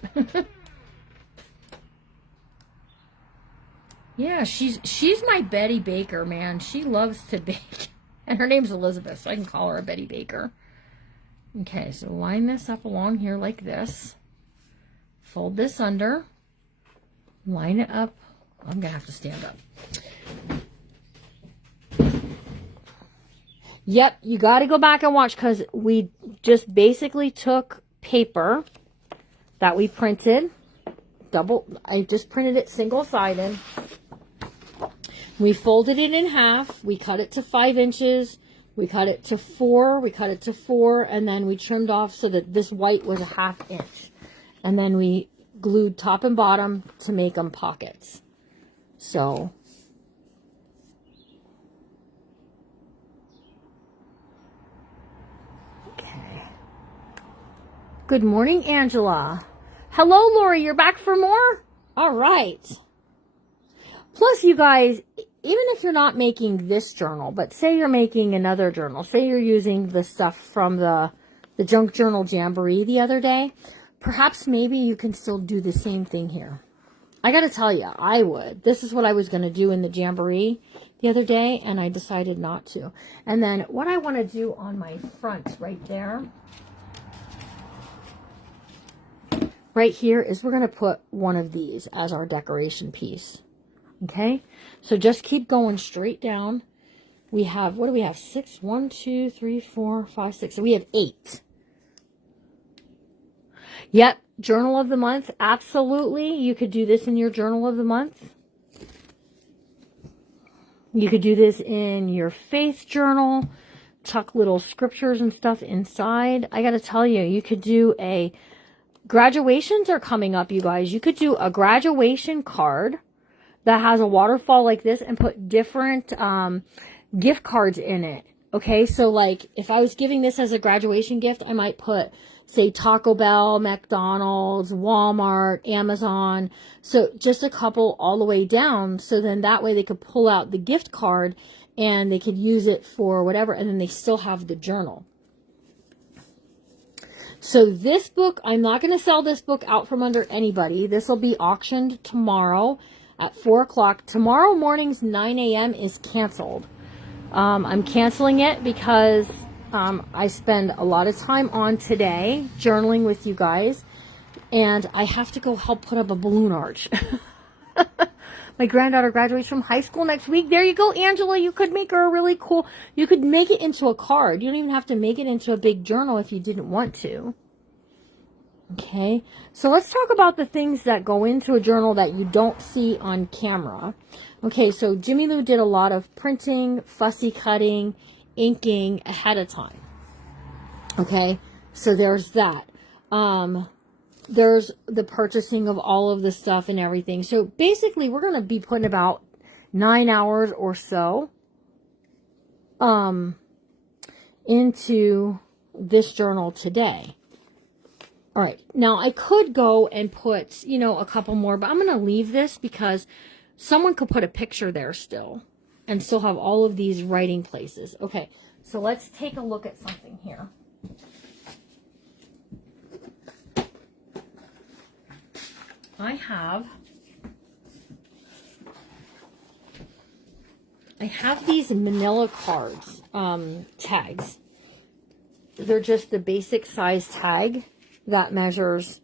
Yeah, she's my Betty Baker, man. She loves to bake. And her name's Elizabeth, so I can call her a Betty Baker. Okay, so line this up along here like this. Fold this under. Line it up. I'm going to have to stand up. Yep, you got to go back and watch because we just basically took paper that we printed. I just printed it single-sided. We folded it in half. We cut it to 5 inches. We cut it to 4. We cut it to 4. And then we trimmed off so that this white was a 1/2 inch. And then we glued top and bottom to make them pockets. So. Okay. Good morning, Angela. Hello, Lori. You're back for more? All right. Plus, you guys, even if you're not making this journal, but say you're making another journal, say you're using the stuff from the Junk Journal Jamboree the other day, perhaps maybe you can still do the same thing here. I got to tell you, I would. This is what I was going to do in the Jamboree the other day, and I decided not to. And then what I want to do on my front right there, right here, is we're going to put one of these as our decoration piece. Okay, so just keep going straight down. We have, what do we have? 6, 1, 2, 3, 4, 5, 6. So we have 8. Yep, journal of the month. Absolutely. You could do this in your journal of the month. You could do this in your faith journal. Tuck little scriptures and stuff inside. I got to tell you, you could do a, graduations are coming up, you guys. You could do a graduation card that has a waterfall like this and put different gift cards in it. Okay, so like if I was giving this as a graduation gift, I might put, say, Taco Bell, McDonald's, Walmart, Amazon. So just a couple all the way down. So then that way they could pull out the gift card and they could use it for whatever. And then they still have the journal. So this book, I'm not going to sell this book out from under anybody. This will be auctioned tomorrow at 4 o'clock. Tomorrow morning's 9 a.m. is canceled. I'm canceling it because I spend a lot of time on today journaling with you guys. And I have to go help put up a balloon arch. My granddaughter graduates from high school next week. There you go, Angela. You could make her a really cool, you could make it into a card. You don't even have to make it into a big journal if you didn't want to. Okay, so let's talk about the things that go into a journal that you don't see on camera. Okay, so Jimmy Lou did a lot of printing, fussy cutting, inking ahead of time. Okay, so there's that. There's the purchasing of all of the stuff and everything. So basically, we're going to be putting about 9 hours or so into this journal today. All right, now I could go and put, you know, a couple more, but I'm going to leave this because someone could put a picture there still and still have all of these writing places. Okay, so let's take a look at something here. I have these manila cards, tags. They're just the basic size tag. that measures,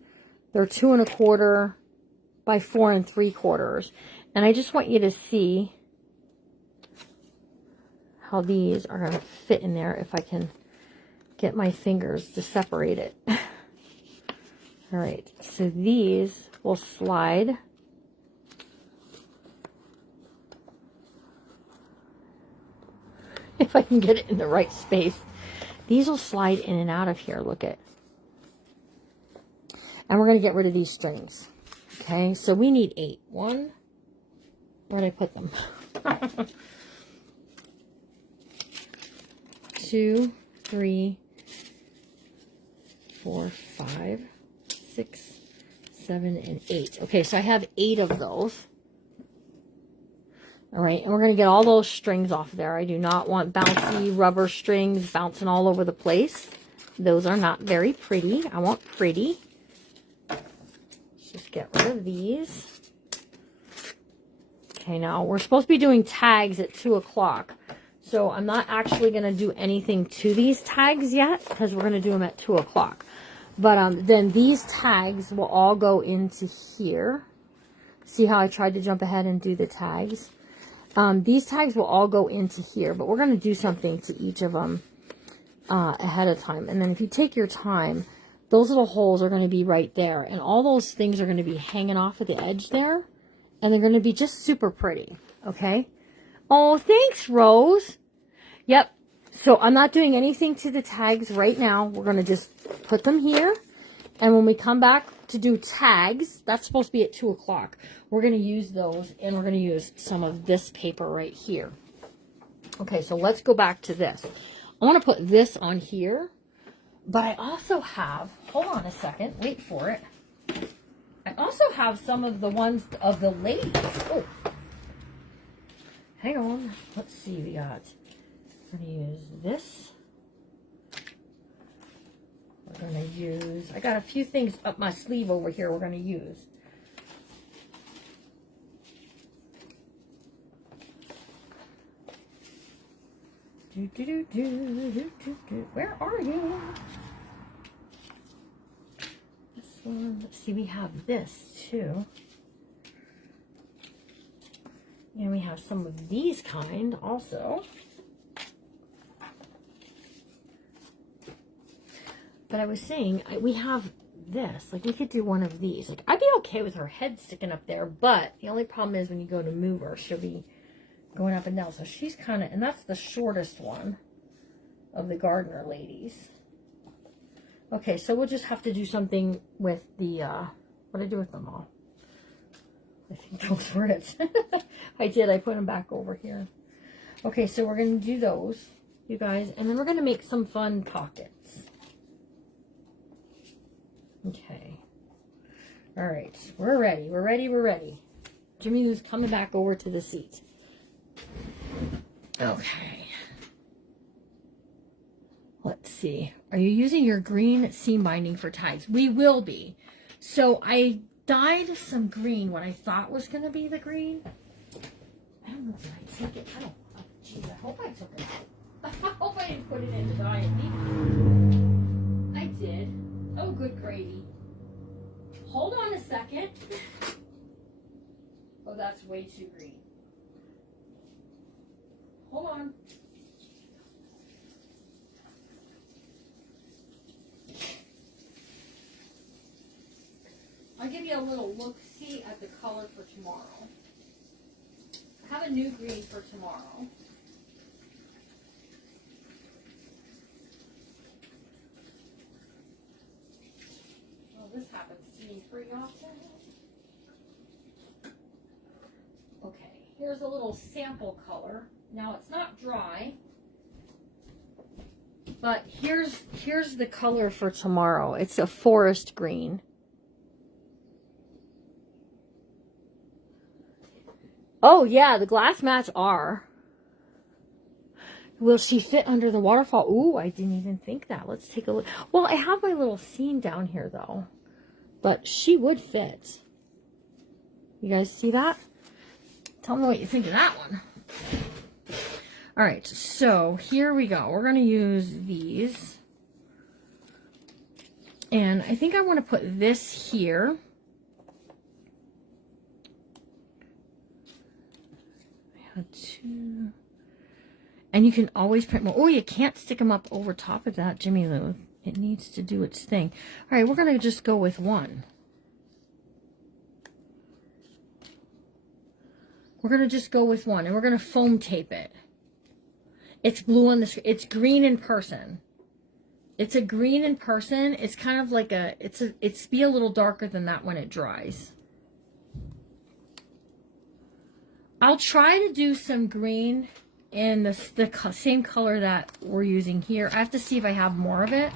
they're 2 1/4 by 4 3/4. And I just want you to see how these are going to fit in there if I can get my fingers to separate it. All right, so these will slide. If I can get it in the right space. These will slide in and out of here, look at. And we're going to get rid of these strings. Okay, so we need 8. One, where'd I put them? 2, 3, 4, 5, 6, 7, and 8. Okay, so I have 8 of those. All right, and we're going to get all those strings off there. I do not want bouncy rubber strings bouncing all over the place. Those are not very pretty. I want pretty. Let's just get rid of these. Okay, now we're supposed to be doing tags at 2 o'clock. So I'm not actually going to do anything to these tags yet because we're going to do them at 2 o'clock. But then these tags will all go into here. See how I tried to jump ahead and do the tags? These tags will all go into here, but we're going to do something to each of them ahead of time. And then if you take your time, those little holes are going to be right there. And all those things are going to be hanging off at the edge there. And they're going to be just super pretty. Okay? Oh, thanks, Rose. Yep. So I'm not doing anything to the tags right now. We're going to just put them here. And when we come back to do tags, that's supposed to be at 2 o'clock. We're going to use those, and we're going to use some of this paper right here. Okay, so let's go back to this. I want to put this on here, but I also have, hold on a second, wait for it. I also have some of the ones of the ladies. Oh, hang on. Let's see, we got, we're going to use this. We're going to use, I got a few things up my sleeve over here we're going to use. Where are you? This one, let's see, we have this too. And we have some of these kind also. But I was saying, we have this. Like, we could do one of these. Like, I'd be okay with her head sticking up there, but the only problem is when you go to move her, she'll be going up and down. So she's kind of, and that's the shortest one of the Gardner ladies. Okay, so we'll just have to do something with the, what did I do with them all? I think those were it. I did. I put them back over here. Okay, so we're going to do those, you guys. And then we're going to make some fun pockets. Okay. All right. We're ready. We're ready. We're ready. Jimmy Lou's coming back over to the seat. Okay. Let's see. Are you using your green seam binding for tags? We will be. So I dyed some green, what I thought was going to be the green. I don't know, did I take it? I don't know. Geez, I hope I took it out. I hope I didn't put it in the dye and leave it. I did. Oh, good gravy. Hold on a second. Oh, that's way too green. Hold on. I'll give you a little look-see at the color for tomorrow. I have a new green for tomorrow. Well, this happens to me pretty often. Okay, here's a little sample color. Now, it's not dry, but here's the color for tomorrow. It's a forest green. Oh, yeah, the glass mats are. Will she fit under the waterfall? Ooh, I didn't even think that. Let's take a look. Well, I have my little seam down here, though. But she would fit. You guys see that? Tell me what you think of that one. All right, so here we go. We're going to use these. And I think I want to put this here. I had 2. And you can always print more. Oh, you can't stick them up over top of that, Jimmy Lou. It needs to do its thing. All right, we're going to just go with 1. We're going to just go with 1, and we're going to foam tape it. It's blue on the screen. It's green in person. It's a green in person. It's kind of like it's be a little darker than that when it dries. I'll try to do some green in the same color that we're using here. I have to see if I have more of it.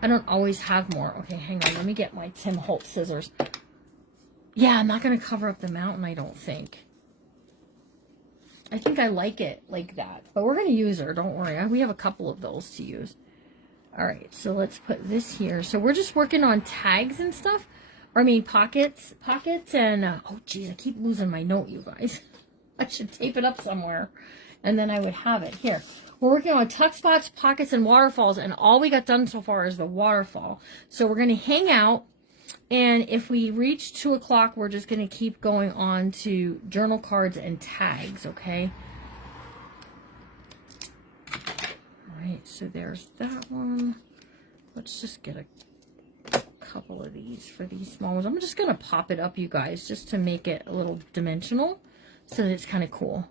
I don't always have more. Okay, hang on. Let me get my Tim Holtz scissors. Yeah, I'm not going to cover up the mountain, I don't think. I think I like it like that. But we're going to use her. Don't worry. We have a couple of those to use. All right, so let's put this here. So we're just working on tags and stuff. Or I mean pockets and, oh geez, I keep losing my note, you guys. I should tape it up somewhere. And then I would have it here. We're working on tuck spots, pockets, and waterfalls. And all we got done so far is the waterfall. So we're going to hang out. And if we reach 2 o'clock, we're just going to keep going on to journal cards and tags, okay? All right, so there's that one. Let's just get a couple of these for these small ones. I'm just going to pop it up, you guys, just to make it a little dimensional so that it's kind of cool.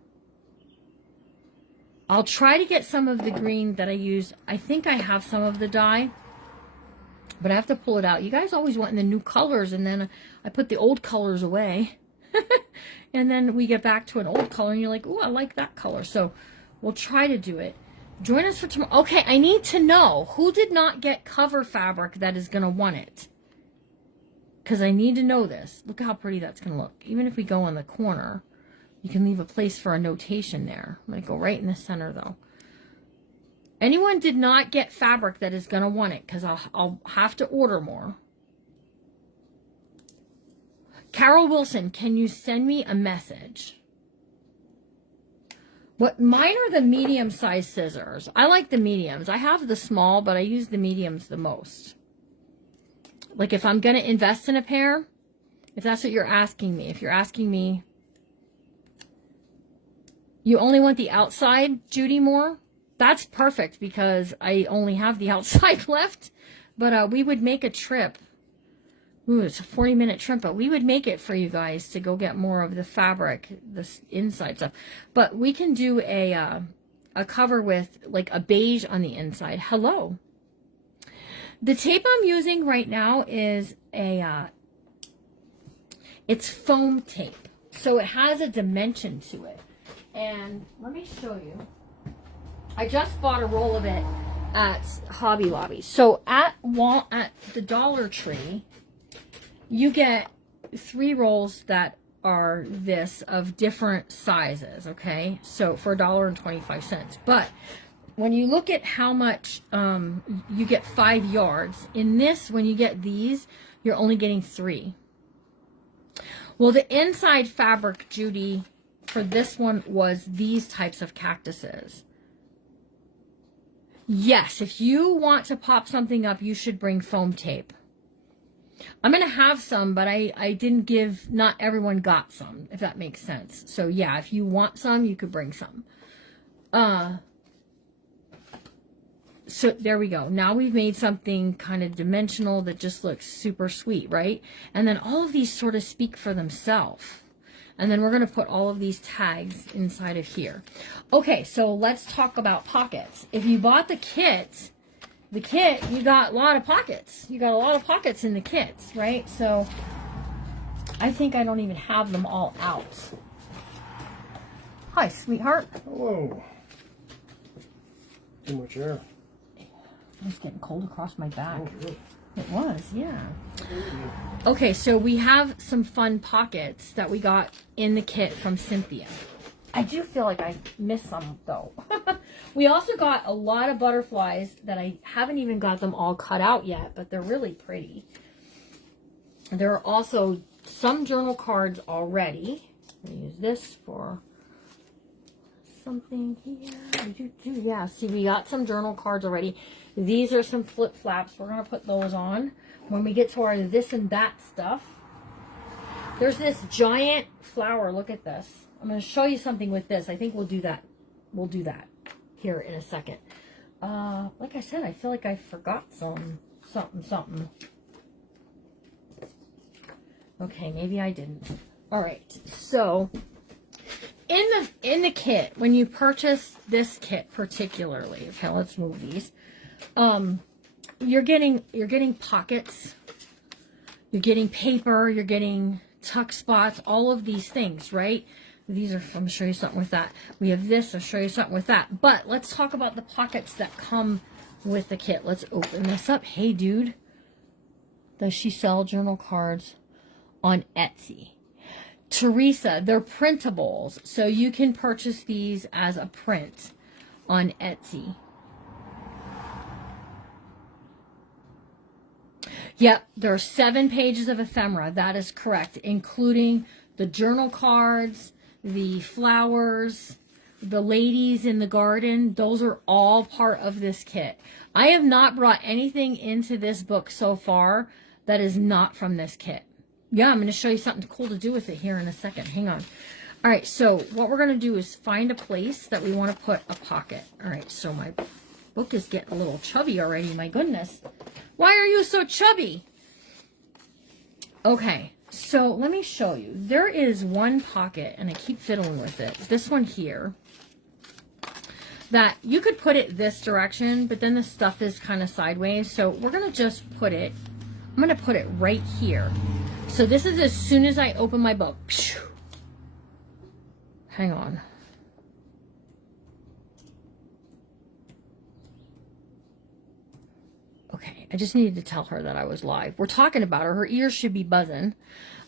I'll try to get some of the green that I use. I think I have some of the dye, but I have to pull it out. You guys always want the new colors, and then I put the old colors away. And then we get back to an old color, and you're like, oh, I like that color. So we'll try to do it. Join us for tomorrow. Okay, I need to know who did not get cover fabric that is going to want it. Because I need to know this. Look how pretty that's going to look. Even if we go in the corner, you can leave a place for a notation there. I'm going to go right in the center, though. Anyone did not get fabric that is going to want it, because I'll have to order more. Carol Wilson, can you send me a message? Mine are the medium-sized scissors. I like the mediums. I have the small, but I use the mediums the most. Like if I'm going to invest in a pair, if that's what you're asking me. If you're asking me, you only want the outside, Judy Moore? That's perfect because I only have the outside left. But we would make a trip. Ooh, it's a 40-minute trip, but we would make it for you guys to go get more of the fabric, this inside stuff. But we can do a cover with like a beige on the inside. Hello. The tape I'm using right now is it's foam tape. So it has a dimension to it. And let me show you. I just bought a roll of it at Hobby Lobby. So at the Dollar Tree, you get 3 rolls that are this of different sizes, okay? So for $1.25. But when you look at how much you get 5 yards, in this, when you get these, you're only getting 3. Well, the inside fabric, Judy, for this one was these types of cactuses. Yes, if you want to pop something up, you should bring foam tape. I'm going to have some, but I didn't give, not everyone got some, if that makes sense. So yeah, if you want some, you could bring some. So there we go. Now we've made something kind of dimensional that just looks super sweet, right? And then all of these sort of speak for themselves. And then we're going to put all of these tags inside of here. Okay, so let's talk about pockets. If you bought the kit, you got a lot of pockets. You got a lot of pockets in the kits, right? So I think I don't even have them all out. Hi, sweetheart. Hello. Too much air. It's getting cold across my back. Oh, really? It was, yeah. Okay, so we have some fun pockets that we got in the kit from Cynthia. I do feel like I missed some, though. We also got a lot of butterflies that I haven't even got them all cut out yet, but they're really pretty. There are also some journal cards already. I'm going to use this for something here? Yeah, see, we got some journal cards already. These are some flip flaps. We're going to put those on when we get to our this and that stuff. There's this giant flower. Look at this. I'm going to show you something with this. I think we'll do that. We'll do that here in a second. Like I said, I feel like I forgot something. Okay, maybe I didn't. All right, so in the kit, when you purchase this kit particularly, okay, let's move these. You're getting pockets, you're getting paper, you're getting tuck spots, all of these things, right? These are, I'm going to show you something with that. We have this, I'll show you something with that. But let's talk about the pockets that come with the kit. Let's open this up. Hey, dude, does she sell journal cards on Etsy? Teresa, they're printables, so you can purchase these as a print on Etsy. Yep, there are 7 pages of ephemera. That is correct, including the journal cards, the flowers, the ladies in the garden. Those are all part of this kit. I have not brought anything into this book so far that is not from this kit. Yeah, I'm going to show you something cool to do with it here in a second. Hang on. All right, so what we're going to do is find a place that we want to put a pocket. All right, so my book is getting a little chubby already. My goodness. Why are you so chubby? Okay, so let me show you. There is one pocket, and I keep fiddling with it. This one here. That you could put it this direction, but then the stuff is kind of sideways. So we're going to just put it, I'm going to put it right here. So this is as soon as I open my book. Hang on. Okay, I just needed to tell her that I was live. We're talking about her. Her ears should be buzzing.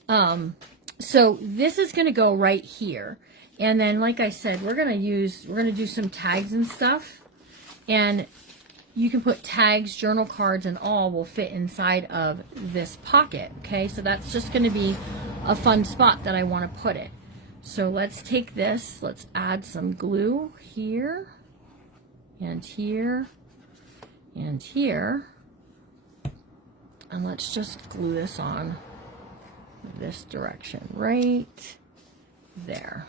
So this is going to go right here. And then, like I said, we're going to do some tags and stuff. And you can put tags, journal cards, and all will fit inside of this pocket. Okay, so that's just going to be a fun spot that I want to put it. So let's take this. Let's add some glue here, and here, and here. And let's just glue this on this direction right there.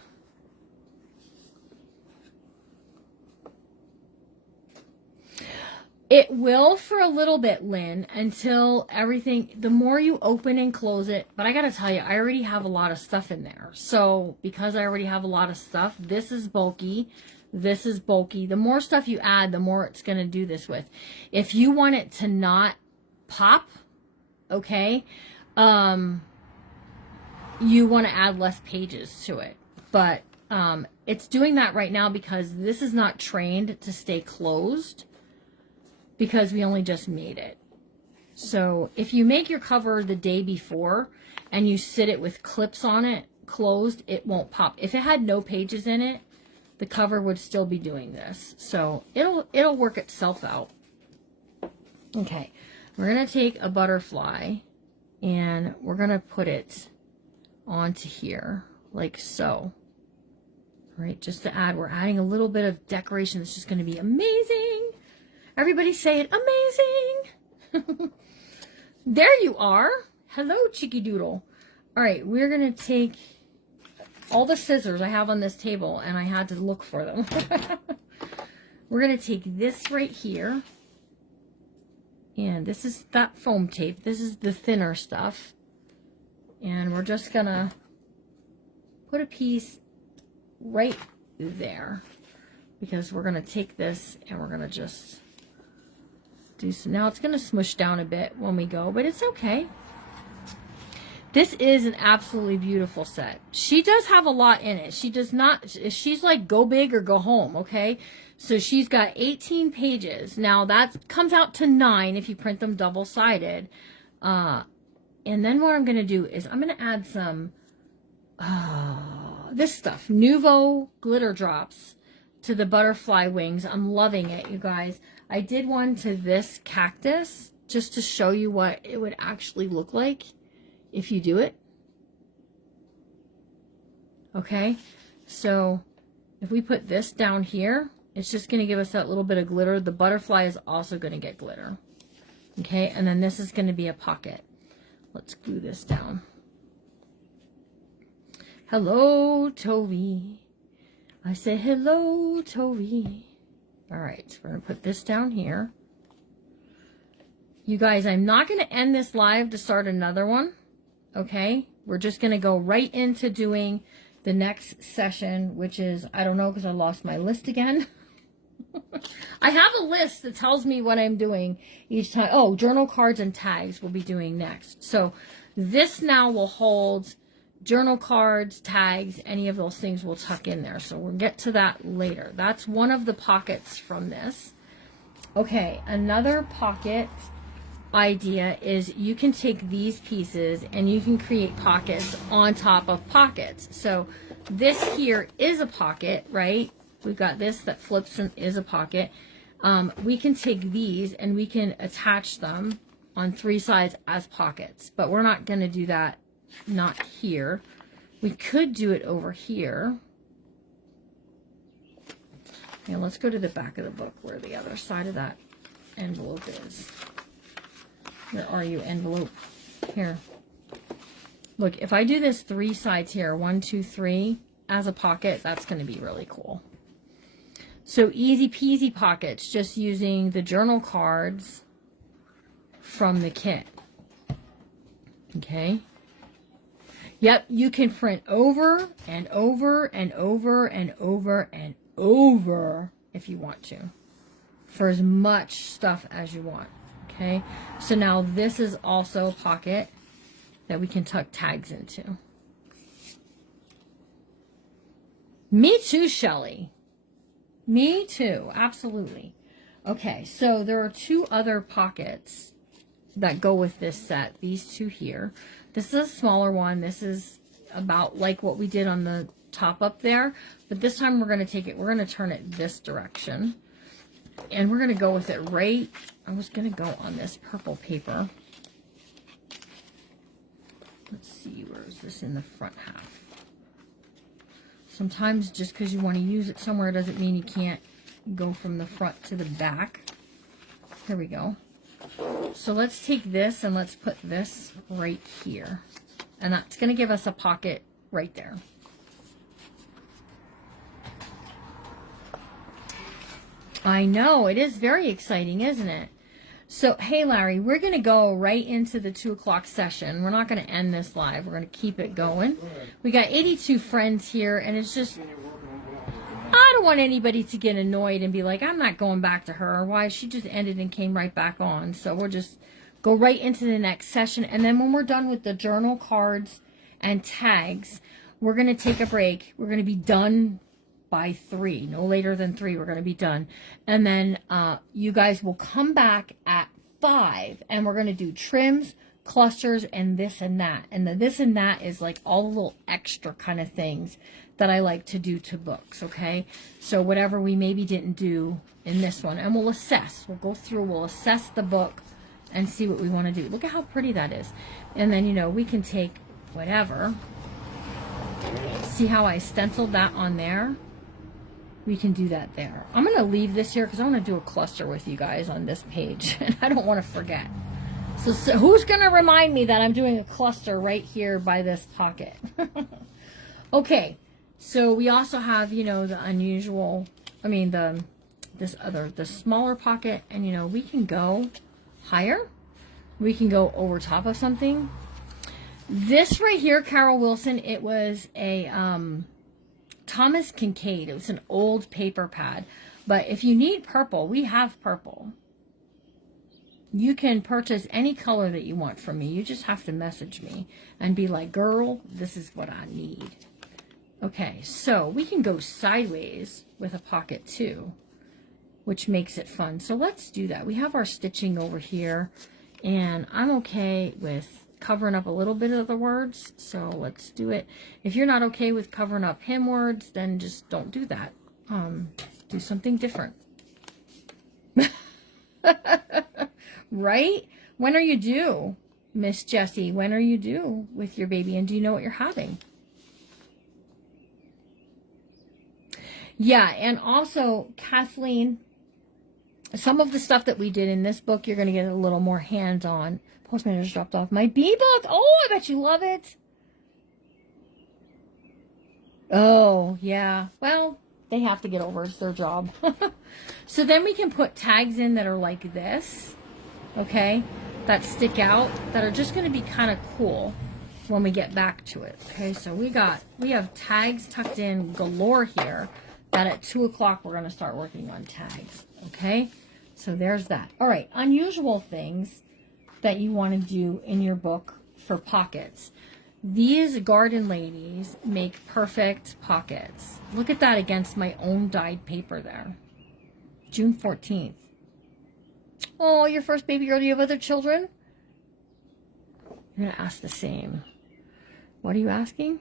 It will for a little bit, Lynn, until everything, the more you open and close it, but I gotta tell you, I already have a lot of stuff in there. So because I already have a lot of stuff, this is bulky, this is bulky. The more stuff you add, the more it's gonna do this with. If you want it to not pop, okay, you want to add less pages to it. But it's doing that right now because this is not trained to stay closed, because we only just made it. So if you make your cover the day before and you sit it with clips on it closed, it won't pop. If it had no pages in it, the cover would still be doing this. So it'll work itself out. Okay, we're gonna take a butterfly and we're gonna put it onto here like so. All right, just to add, we're adding a little bit of decoration that's just gonna be amazing. Everybody say it, amazing. There you are. Hello, Cheeky Doodle. All right, we're going to take all the scissors I have on this table, and I had to look for them. We're going to take this right here. And this is that foam tape. This is the thinner stuff. And we're just going to put a piece right there. Because we're going to take this and we're going to just do some. Now it's going to smush down a bit when we go, but it's okay. This is an absolutely beautiful set. She does have a lot in it. She does not, she's like go big or go home, okay? So she's got 18 pages. Now that comes out to 9 if you print them double-sided. And then what I'm going to do is I'm going to add some, this stuff, Nuvo glitter drops to the butterfly wings. I'm loving it, you guys. I did one to this cactus just to show you what it would actually look like if you do it. Okay, so If we put this down here, it's just going to give us that little bit of glitter. The butterfly is also going to get glitter. Okay, and then this is going to be a pocket. Let's glue this down. Hello, Toby. I say hello, Toby. All right, so we're going to put this down here. You guys, I'm not going to end this live to start another one. Okay, we're just going to go right into doing the next session, which is, I don't know, because I lost my list again. I have a list that tells me what I'm doing each time. Oh, journal cards and tags we'll be doing next. So this now will hold journal cards, tags, any of those things we'll tuck in there. So we'll get to that later. That's one of the pockets from this. Okay, another pocket idea is you can take these pieces and you can create pockets on top of pockets. So this here is a pocket, right? We've got this that flips and is a pocket. We can take these and we can attach them on 3 sides as pockets, but we're not going to do that, not here. We could do it over here. Now let's go to the back of the book where the other side of that envelope is. Where are you, envelope? Here. Look, if I do this 3 sides here, 1, 2, 3, as a pocket, that's going to be really cool. So easy peasy pockets, just using the journal cards from the kit. Okay. Yep, you can print over and over and over and over and over if you want to, for as much stuff as you want. Okay, so now this is also a pocket that we can tuck tags into. Me too, Shelley. Me too, absolutely. Okay, so there are 2 other pockets that go with this set. These 2 here. This is a smaller one. This is about like what we did on the top up there. But this time we're going to take it, we're going to turn it this direction. And we're going to go with it right, I was going to go on this purple paper. Let's see, where is this in the front half? Sometimes just because you want to use it somewhere doesn't mean you can't go from the front to the back. Here we go. So let's take this and let's put this right here. And that's going to give us a pocket right there. I know, it is very exciting, isn't it? So, hey, Larry, we're going to go right into the 2 o'clock session. We're not going to end this live. We're going to keep it going. We got 82 friends here, and it's just, I don't want anybody to get annoyed and be like, I'm not going back to her. Why? She just ended and came right back on. So we'll just go right into the next session. And then when we're done with the journal cards and tags, we're going to take a break. We're going to be done by 3, no later than 3. We're going to be done, and then you guys will come back at 5, and we're going to do trims, clusters, and this and that. And the this and that is like all the little extra kind of things that I like to do to books. Okay, so whatever we maybe didn't do in this one, and we'll assess. We'll go through. We'll assess the book and see what we want to do. Look at how pretty that is. And then, you know, we can take whatever. See how I stenciled that on there? We can do that there. I'm going to leave this here because I want to do a cluster with you guys on this page, and I don't want to forget. So who's going to remind me that I'm doing a cluster right here by this pocket? Okay, so we also have, you know, the unusual, I mean, the smaller pocket, and, you know, we can go higher. We can go over top of something. This right here, Carol Wilson, it was a Thomas Kincaid. It was an old paper pad. But if you need purple, we have purple. You can purchase any color that you want from me. You just have to message me and be like, girl, this is what I need. Okay, so we can go sideways with a pocket too, which makes it fun. So let's do that. We have our stitching over here, and I'm okay with covering up a little bit of the words, so let's do it. If you're not okay with covering up hymn words, then just don't do that. Do something different. Right? When are you due, Miss Jessie? When are you due with your baby, and do you know what you're having? Yeah, and also, Kathleen, some of the stuff that we did in this book, you're going to get a little more hands-on. Postman just dropped off my bee book. Oh, I bet you love it. Oh, yeah. Well, they have to get over it. It's their job. So then we can put tags in that are like this, okay, that stick out, that are just going to be kind of cool when we get back to it. Okay, so we have tags tucked in galore here, that at 2 o'clock we're going to start working on tags. Okay, so there's that. All right, unusual things that you want to do in your book for pockets. These garden ladies make perfect pockets. Look at that against my own dyed paper there. June 14th. Oh, your first baby girl. Do you have other children? I'm going to ask the same. What are you asking?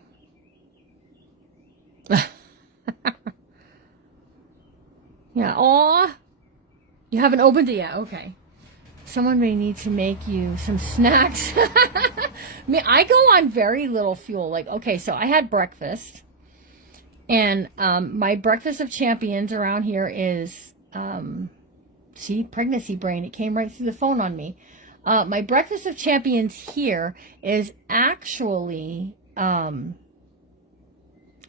Yeah. Aw. You haven't opened it yet. Okay. Someone may need to make you some snacks. I go on very little fuel. Like, okay, so I had breakfast. And my breakfast of champions around here is, see, pregnancy brain. It came right through the phone on me. My breakfast of champions here is actually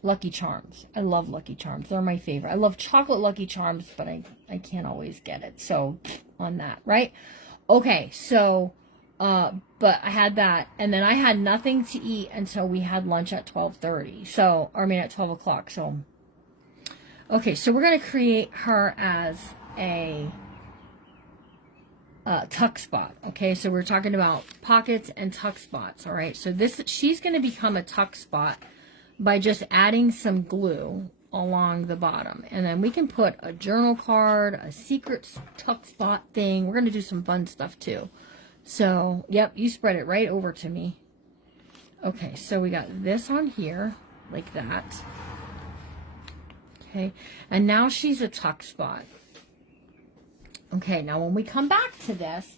Lucky Charms. I love Lucky Charms. They're my favorite. I love chocolate Lucky Charms, but I can't always get it. So on that, right? Okay, so, but I had that, and then I had nothing to eat until we had lunch at 12:30. So, or I mean at 12 o'clock. So, okay, so we're going to create her as a tuck spot. Okay, so we're talking about pockets and tuck spots. All right, so she's going to become a tuck spot by just adding some glue along the bottom, and then we can put a journal card, a secret tuck spot thing. We're going to do some fun stuff too. So, yep, you spread it right over to me. Okay, so we got this on here like that. Okay, and now she's a tuck spot. Okay, now when we come back to this,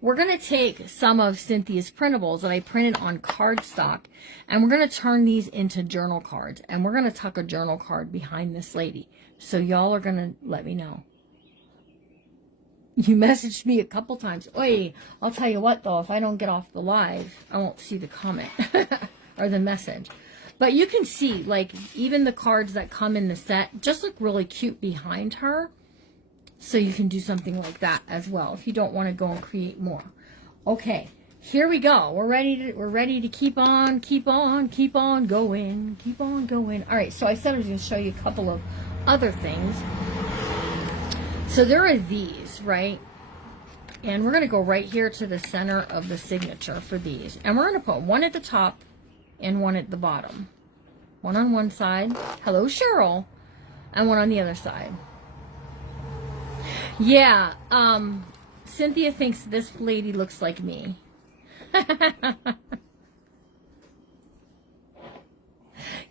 we're going to take some of Cynthia's printables that I printed on cardstock, and we're going to turn these into journal cards, and we're going to tuck a journal card behind this lady. So y'all are going to let me know. You messaged me a couple times. Oi, I'll tell you what though, if I don't get off the live, I won't see the comment or the message. But you can see, like, even the cards that come in the set just look really cute behind her. So you can do something like that as well if you don't want to go and create more. Okay, here we go. We're ready to keep on going. Keep on going. All right, so I said I was going to show you a couple of other things. So there are these, right? And we're going to go right here to the center of the signature for these. And we're going to put one at the top and one at the bottom. One on one side. Hello, Cheryl. And one on the other side. Yeah, Cynthia thinks this lady looks like me.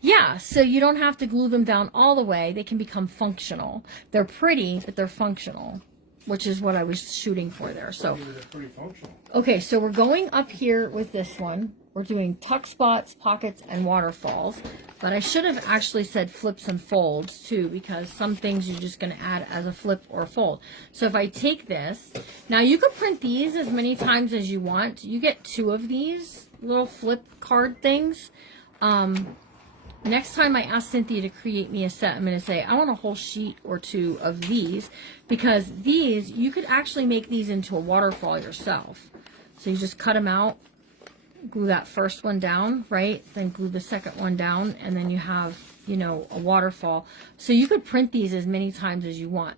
Yeah, so you don't have to glue them down all the way. They can become functional. They're pretty, but they're functional, which is what I was shooting for there. So, They're pretty functional. Okay, so we're going up here with this one. We're doing tuck spots, pockets, and waterfalls. But I should have actually said flips and folds too, because some things you're just going to add as a flip or a fold. So if I take this, now you could print these as many times as you want. You get 2 of these little flip card things. Next time I ask Cynthia to create me a set, I'm going to say, I want a whole sheet or 2 of these, because these, you could actually make these into a waterfall yourself. So you just cut them out, glue that first one down, right? Then glue the second one down, and then you have, you know, a waterfall. So you could print these as many times as you want.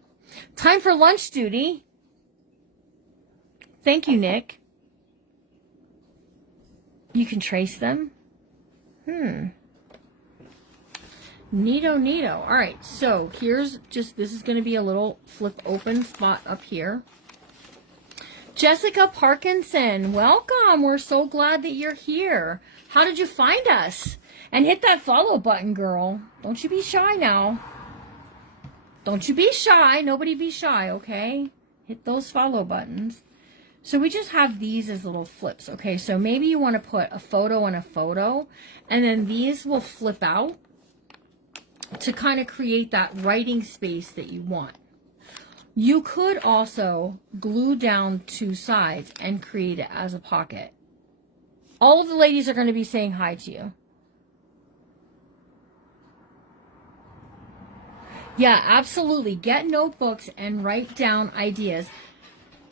Time for lunch duty. Thank you, Nick. You can trace them. Neato, neato. All right, so here's just, this is going to be a little flip open spot up here. Jessica Parkinson, welcome. We're so glad that you're here. How did you find us? And hit that follow button, girl. Don't you be shy now. Don't you be shy. Nobody be shy, okay? Hit those follow buttons. So we just have these as little flips, okay? So maybe you want to put a photo and a photo, and then these will flip out. to kind of create that writing space that you want. You could also glue down 2 sides and create it as a pocket. All of the ladies are going to be saying hi to you. Yeah, absolutely. Get notebooks and write down ideas.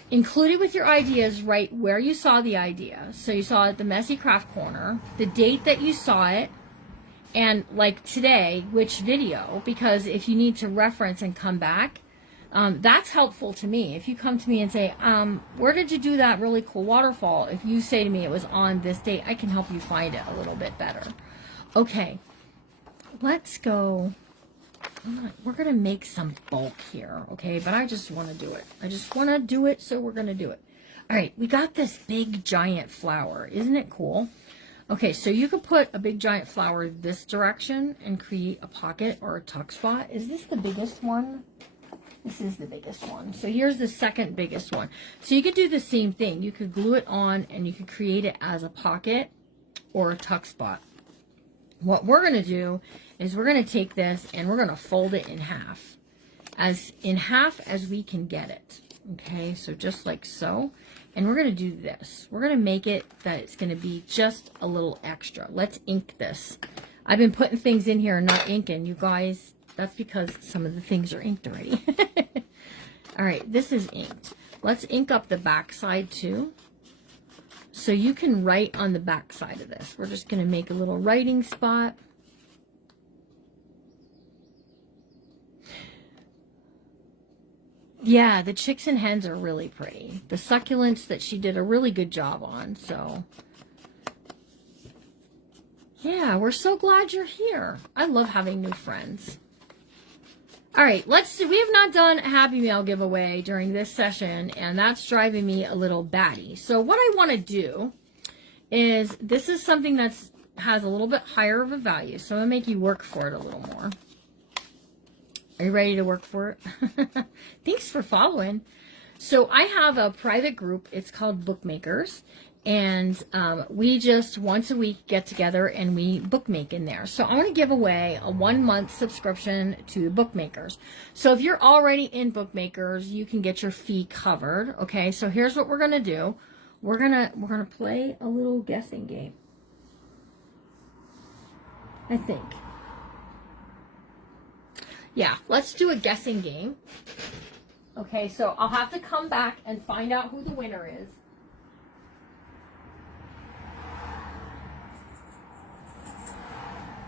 Included with your ideas, write where you saw the idea. So you saw it at the Messy Craft Corner, the date that you saw it, and like today, which video, because if you need to reference and come back, that's helpful to me. If you come to me and say, where did you do that really cool waterfall? If you say to me it was on this date, I can help you find it a little bit better. Okay, let's go. We're going to make some bulk here, okay? But I just want to do it. I just want to do it, so we're going to do it. All right, we got this big giant flower. Isn't it cool? Okay, so you could put a big giant flower this direction and create a pocket or a tuck spot. Is this the biggest one? This is the biggest one. So here's the second biggest one. So you could do the same thing. You could glue it on and you could create it as a pocket or a tuck spot. What we're going to do is we're going to take this and we're going to fold it in half. As we can get it. Okay, so just like so. And we're going to do this. We're going to make it that it's going to be just a little extra. Let's ink this. I've been putting things in here and not inking. You guys, that's because some of the things are inked already. All right, this is inked. Let's ink up the back side too. So you can write on the back side of this. We're just going to make a little writing spot. Yeah, the chicks and hens are really pretty. The succulents that she did a really good job on, so. Yeah, we're so glad you're here. I love having new friends. All right, let's see. We have not done a Happy Mail giveaway during this session, and that's driving me a little batty. So what I want to do is, this is something that's has a little bit higher of a value, so I'm going to make you work for it a little more. Are you ready to work for it? Thanks for following. So I have a private group. It's called Bookmakers. And we just once a week get together and we bookmake in there. So I want to give away a 1-month subscription to Bookmakers. So if you're already in Bookmakers, you can get your fee covered. Okay, so here's what we're going to do. We're gonna play a little guessing game. I think. Yeah, let's do a guessing game. Okay, so I'll have to come back and find out who the winner is.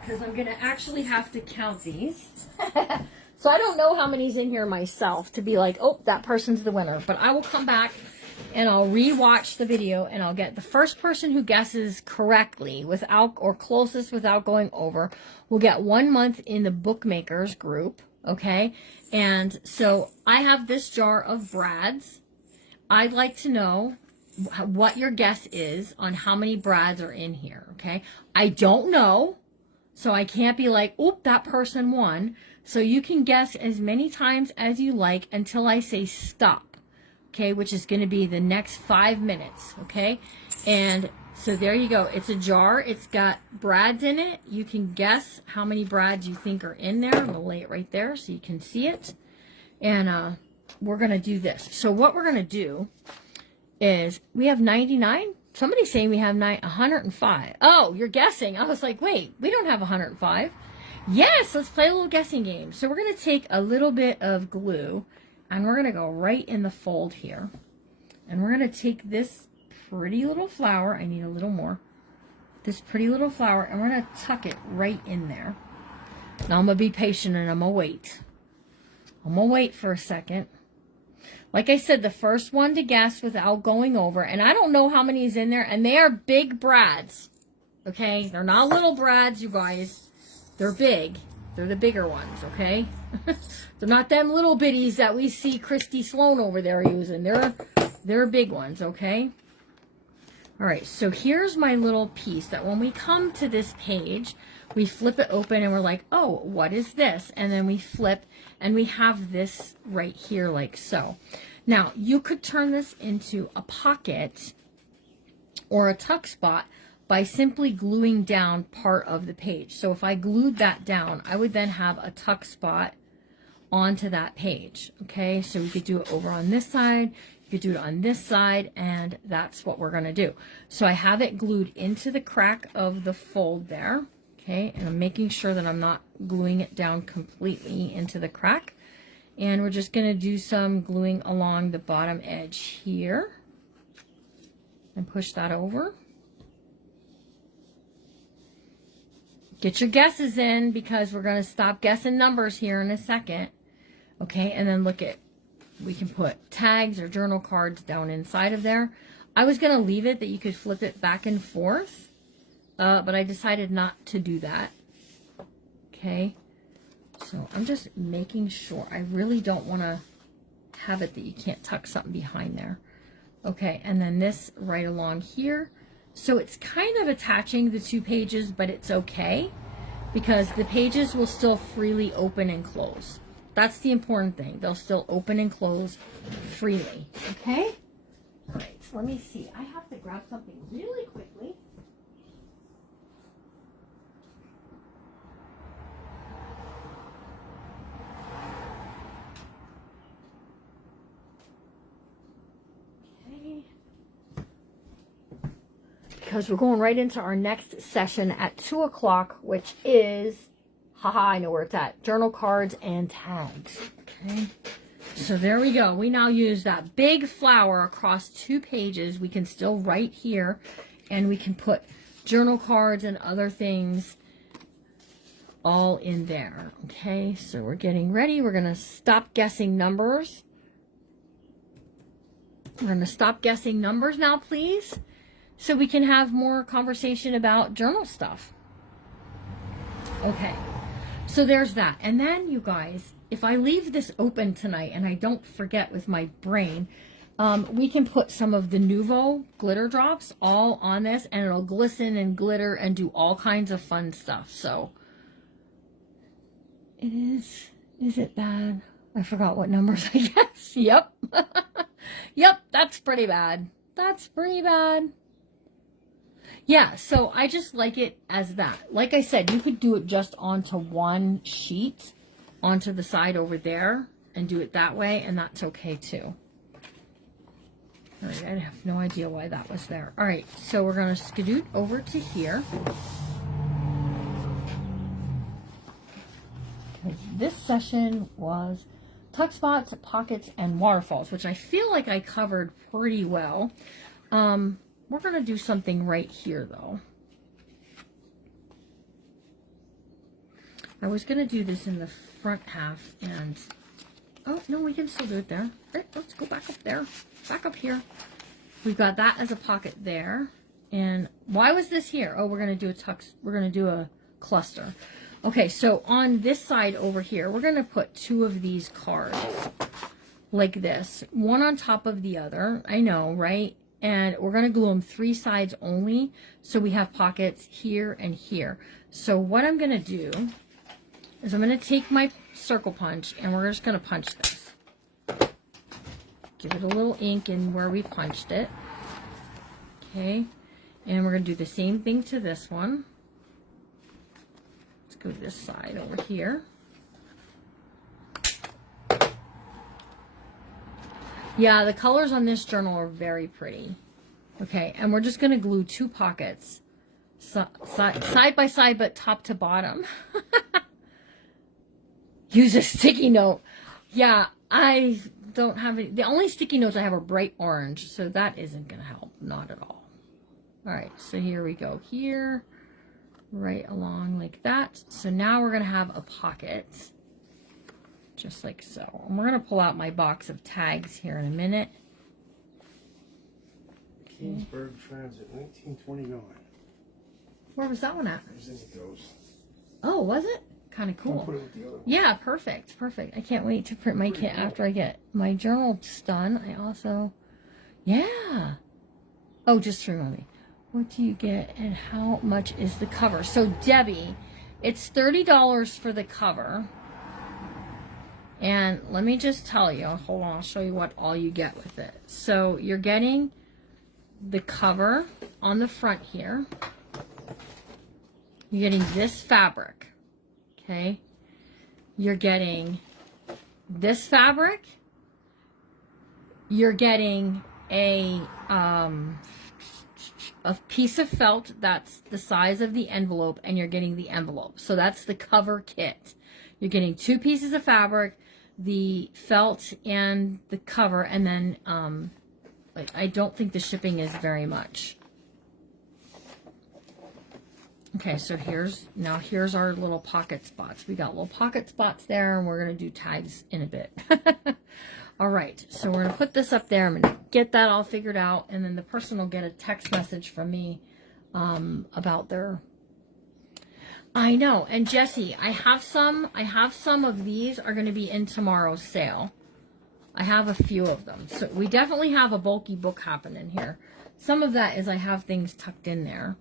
Because I'm going to actually have to count these. So I don't know how many's in here myself to be like, oh, that person's the winner. But I will come back and I'll re-watch the video and I'll get the first person who guesses correctly without or closest without going over will get 1 month in the Bookmakers group, okay? And so I have this jar of Brads. I'd like to know what your guess is on how many Brads are in here, okay? I don't know, so I can't be like, oop, that person won. So you can guess as many times as you like until I say stop. Okay, which is going to be the next 5 minutes, okay? And so there you go. It's a jar. It's got Brads in it. You can guess how many Brads you think are in there. I'm going to lay it right there so you can see it. And we're going to do this. So what we're going to do is we have 99. Somebody's saying we have 105. Oh, you're guessing. I was like, wait, we don't have 105. Yes, let's play a little guessing game. So we're going to take a little bit of glue. And we're going to go right in the fold here. And we're going to take this pretty little flower. I need a little more. This pretty little flower. And we're going to tuck it right in there. Now I'm going to be patient and I'm going to wait. I'm going to wait for a second. Like I said, the first one to guess without going over. And I don't know how many is in there. And they are big Brads. Okay? They're not little Brads, you guys. They're big. They're the bigger ones, okay? They're not them little bitties that we see Christy Sloan over there using. They're big ones, okay? All right, so here's my little piece that when we come to this page, we flip it open and we're like, oh, what is this? And then we flip and we have this right here like so. Now, you could turn this into a pocket or a tuck spot by simply gluing down part of the page. So if I glued that down, I would then have a tuck spot onto that page. Okay, so we could do it over on this side, you could do it on this side, and that's what we're going to do. So I have it glued into the crack of the fold there. Okay, and I'm making sure that I'm not gluing it down completely into the crack. And we're just going to do some gluing along the bottom edge here and push that over. Get your guesses in, because we're going to stop guessing numbers here in a second. Okay, and then look at, we can put tags or journal cards down inside of there. I was going to leave it that you could flip it back and forth, but I decided not to do that. Okay, so I'm just making sure. I really don't want to have it that you can't tuck something behind there. Okay, and then this right along here. So it's kind of attaching the two pages, but it's okay because the pages will still freely open and close. That's the important thing. They'll still open and close freely. Okay? All right, so let me see. I have to grab something really quickly. Because we're going right into our next session at 2 o'clock, which is, haha, I know where it's at, journal cards and tags. Okay, so there we go. We now use that big flower across 2 pages. We can still write here, and we can put journal cards and other things all in there. Okay, so we're getting ready. We're going to stop guessing numbers. We're going to stop guessing numbers now, please, so we can have more conversation about journal stuff. Okay, so there's that. And then, you guys, if I leave this open tonight and I don't forget with my brain, we can put some of the Nuvo glitter drops all on this, and it'll glisten and glitter and do all kinds of fun stuff. So it is it bad? I forgot what numbers, I guess. Yep. Yep, that's pretty bad. That's pretty bad. Yeah, so I just like it as that. Like I said, you could do it just onto one sheet, onto the side over there, and do it that way, and that's okay too. All right, I have no idea why that was there. All right, so we're going to skedoot over to here. This session was tuck spots, pockets, and waterfalls, which I feel like I covered pretty well. We're going to do something right here, though. I was going to do this in the front half, and... oh, no, we can still do it there. Right, let's go back up there. Back up here. We've got that as a pocket there. And why was this here? Oh, we're going to do a tuck... we're going to do a cluster. Okay, so on this side over here, we're going to put 2 of these cards. Like this. One on top of the other. I know, right? And we're going to glue them 3 sides only, so we have pockets here and here. So what I'm going to do is I'm going to take my circle punch, and we're just going to punch this. Give it a little ink in where we punched it. Okay, and we're going to do the same thing to this one. Let's go to this side over here. Yeah, the colors on this journal are very pretty. Okay, and we're just going to glue 2 pockets side by side, but top to bottom. Use a sticky note. Yeah, I don't have any. The only sticky notes I have are bright orange, so that isn't going to help. Not at all. All right, so here we go. Here, right along like that. So now we're going to have a pocket. Just like so. And we're going to pull out my box of tags here in a minute. Kingsburg Transit, 1929. Where was that one at? It was in those. Oh, was it? Kind of cool. Put it with the other one. Yeah, perfect. Perfect. I can't wait to print my kit after I get my journal done. I also... yeah. Oh, just remind me. What do you get and how much is the cover? So, Debbie, it's $30 for the cover. And let me just tell you, hold on, I'll show you what all you get with it. So you're getting the cover on the front here. You're getting this fabric, okay? You're getting this fabric. You're getting a piece of felt that's the size of the envelope, and you're getting the envelope. So that's the cover kit. You're getting 2 pieces of fabric, the felt and the cover, and then I don't think the shipping is very much. Okay, so here's our little pocket spots. We got little pocket spots there, and we're going to do tags in a bit. All right, so we're going to put this up there. I'm going to get that all figured out, and then the person will get a text message from me about their... I know, and Jessie, I have some of these are going to be in tomorrow's sale. I have a few of them. So we definitely have a bulky book happening here. Some of that is I have things tucked in there.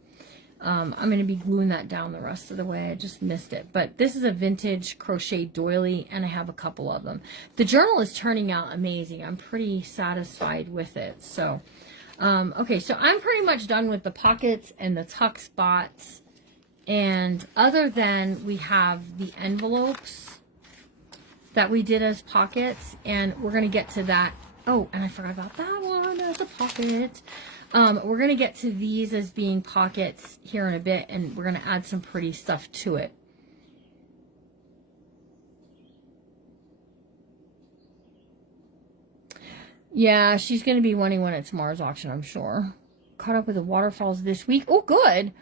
I'm going to be gluing that down the rest of the way. I just missed it. But this is a vintage crochet doily, and I have a couple of them. The journal is turning out amazing. I'm pretty satisfied with it. So, okay, so I'm pretty much done with the pockets and the tuck spots. And other than we have the envelopes that we did as pockets, and we're going to get to that. Oh, and I forgot about that one as a pocket. We're going to get to these as being pockets here in a bit, and we're going to add some pretty stuff to it. Yeah, she's going to be wanting one at tomorrow's auction, I'm sure. Caught up with the waterfalls this week. Oh, good.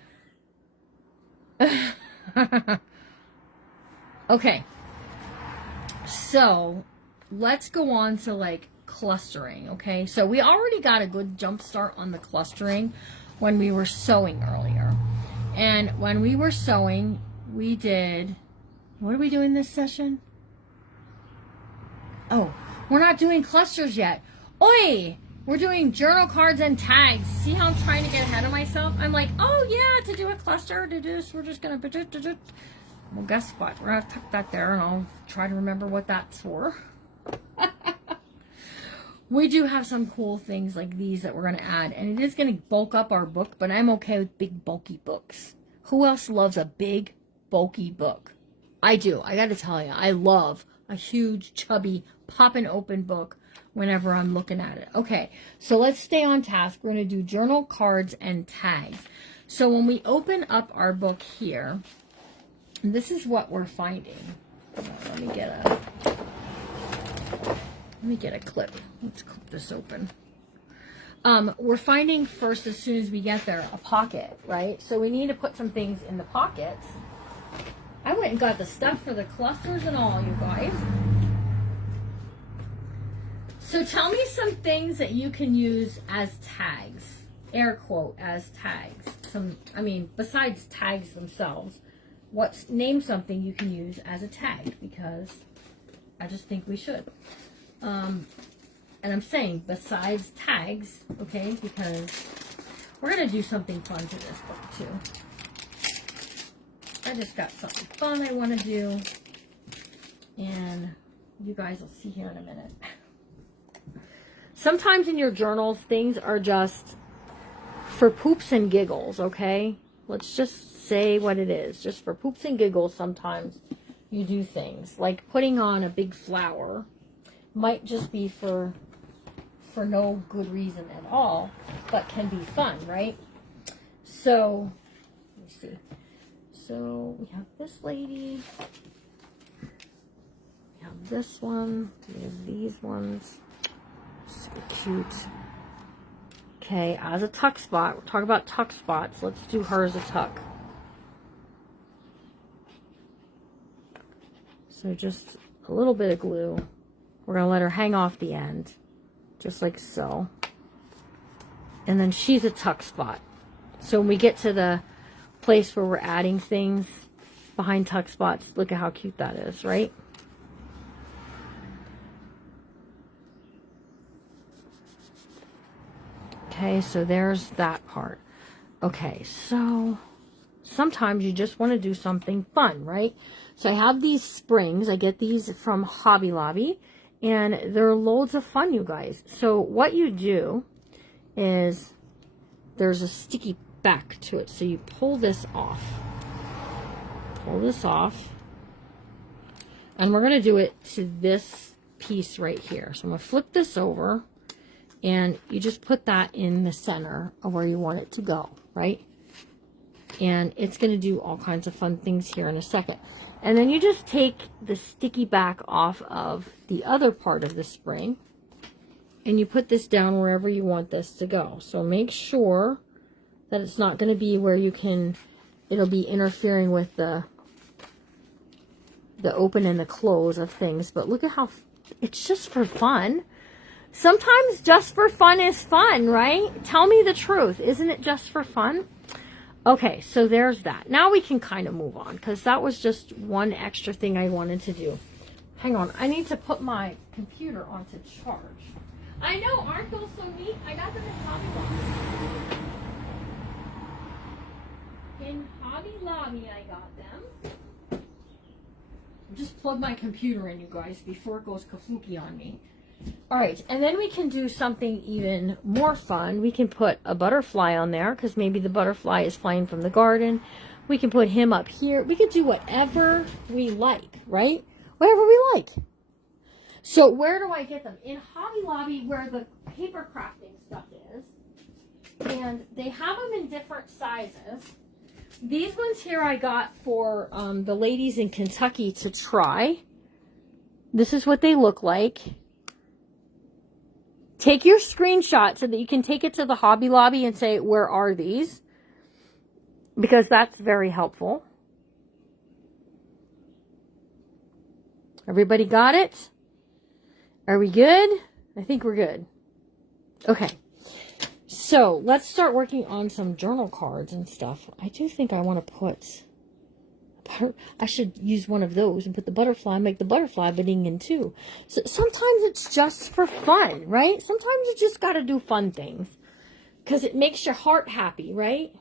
Okay. So, let's go on to, like, clustering, okay? So we already got a good jump start on the clustering when we were sewing earlier. And when we were sewing, we did... What are we doing this session? Oh, we're not doing clusters yet. Oi! We're doing journal cards and tags. See how I'm trying to get ahead of myself? I'm like, oh yeah, to do a cluster, to do this, we're just gonna... Well, guess what? We're gonna tuck that there, and I'll try to remember what that's for. We do have some cool things like these that we're going to add, and it is going to bulk up our book, but I'm okay with big, bulky books. Who else loves a big, bulky book? I do. I got to tell you, I love a huge, chubby, popping open book whenever I'm looking at it. Okay, so let's stay on task. We're going to do journal cards and tags. So when we open up our book here, this is what we're finding. Let me get a clip. Let's clip this open. We're finding first, as soon as we get there, a pocket, right? So we need to put some things in the pockets. I went and got the stuff for the clusters and all, you guys. So tell me some things that you can use as tags. Air quote, as tags. Besides tags themselves, name something you can use as a tag, because I just think we should. And I'm saying besides tags, okay, because we're going to do something fun to this book too. I just got something fun I want to do, and you guys will see here in a minute. Sometimes in your journals, things are just for poops and giggles, okay? Let's just say what it is. Just for poops and giggles, sometimes you do things. Like putting on a big flower might just be for no good reason at all, but can be fun, right? So, let me see. So, we have this lady. We have this one. We have these ones. Super cute. Okay, as a tuck spot, we're talking about tuck spots. Let's do her as a tuck. So just a little bit of glue. We're going to let her hang off the end, just like so. And then she's a tuck spot. So when we get to the place where we're adding things behind tuck spots, look at how cute that is, right? Okay, so there's that part. Okay, so sometimes you just want to do something fun, right? So I have these springs. I get these from Hobby Lobby, and they're loads of fun, you guys. So what you do is there's a sticky back to it. So you pull this off, pull this off. And we're going to do it to this piece right here. So I'm going to flip this over, and you just put that in the center of where you want it to go, right? And it's going to do all kinds of fun things here in a second. And then you just take the sticky back off of the other part of the spring, and you put this down wherever you want this to go. So make sure that it's not going to be where you can, it'll be interfering with the open and the close of things. But look at how, it's just for fun. Sometimes just for fun is fun, right? Tell me the truth. Isn't it just for fun? Okay, so there's that. Now we can kind of move on, because that was just one extra thing I wanted to do. Hang on, I need to put my computer onto charge. I know, aren't those so neat? I got them in Hobby Lobby. In Hobby Lobby, I got them. Just plug my computer in, you guys, before it goes kafluki on me. All right, and then we can do something even more fun. We can put a butterfly on there, because maybe the butterfly is flying from the garden. We can put him up here. We can do whatever we like, right? Whatever we like. So where do I get them? In Hobby Lobby, where the paper crafting stuff is. And they have them in different sizes. These ones here I got for the ladies in Kentucky to try. This is what they look like. Take your screenshot so that you can take it to the Hobby Lobby and say, where are these? Because that's very helpful. Everybody got it? Are we good? I think we're good. Okay. So let's start working on some journal cards and stuff. I do think I want to put, I should use one of those and put the butterfly, make the butterfly bidding in too. So sometimes it's just for fun, right? Sometimes you just got to do fun things because it makes your heart happy, right?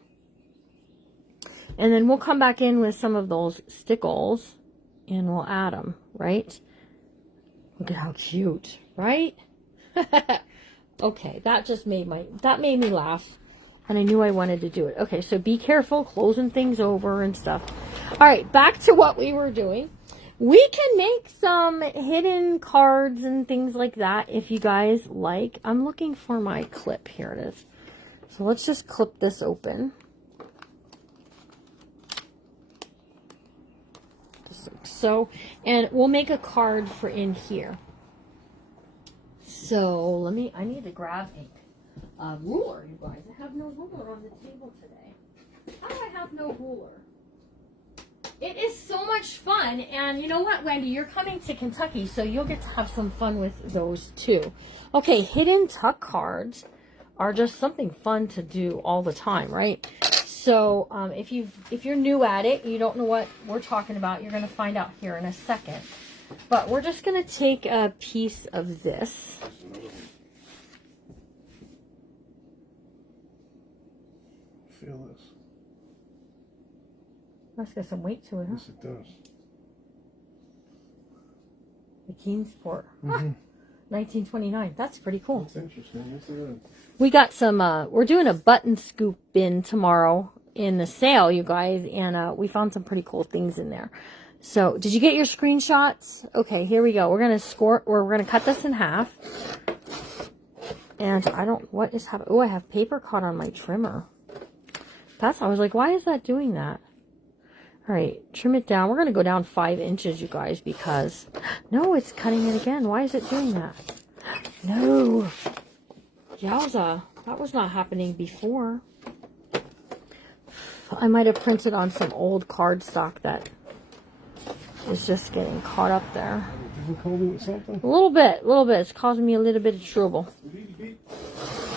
And then we'll come back in with some of those stickles and we'll add them, right? Look at how cute, right? Okay, that just made me laugh. And I knew I wanted to do it. Okay, so be careful closing things over and stuff. All right, back to what we were doing. We can make some hidden cards and things like that if you guys like. I'm looking for my clip. Here it is. So let's just clip this open. So, and we'll make a card for in here. So I need to grab a ruler, you guys. I have no ruler on the table today. How do I have no ruler? It is so much fun. And you know what, Wendy? You're coming to Kentucky, so you'll get to have some fun with those too. Okay, hidden tuck cards are just something fun to do all the time, right? So if you're new at it, you don't know what we're talking about, you're going to find out here in a second. But we're just going to take a piece of this. Feel this. That's got some weight to it, huh? Yes, it does. The Keensport. 1929. That's pretty cool. That's interesting. Yes, it is. We got some, we're doing a button scoop bin tomorrow in the sale, you guys, and we found some pretty cool things in there. So, did you get your screenshots? Okay, here we go. We're going to cut this in half. And what is happening? Oh, I have paper caught on my trimmer. I was like, why is that doing that? All right, trim it down. We're going to go down 5 inches, you guys, because, no, it's cutting it again. Why is it doing that? No. Yowza. That was not happening before. I might have printed on some old cardstock that is just getting caught up there. Difficulty with something? A little bit. It's causing me a little bit of trouble. We're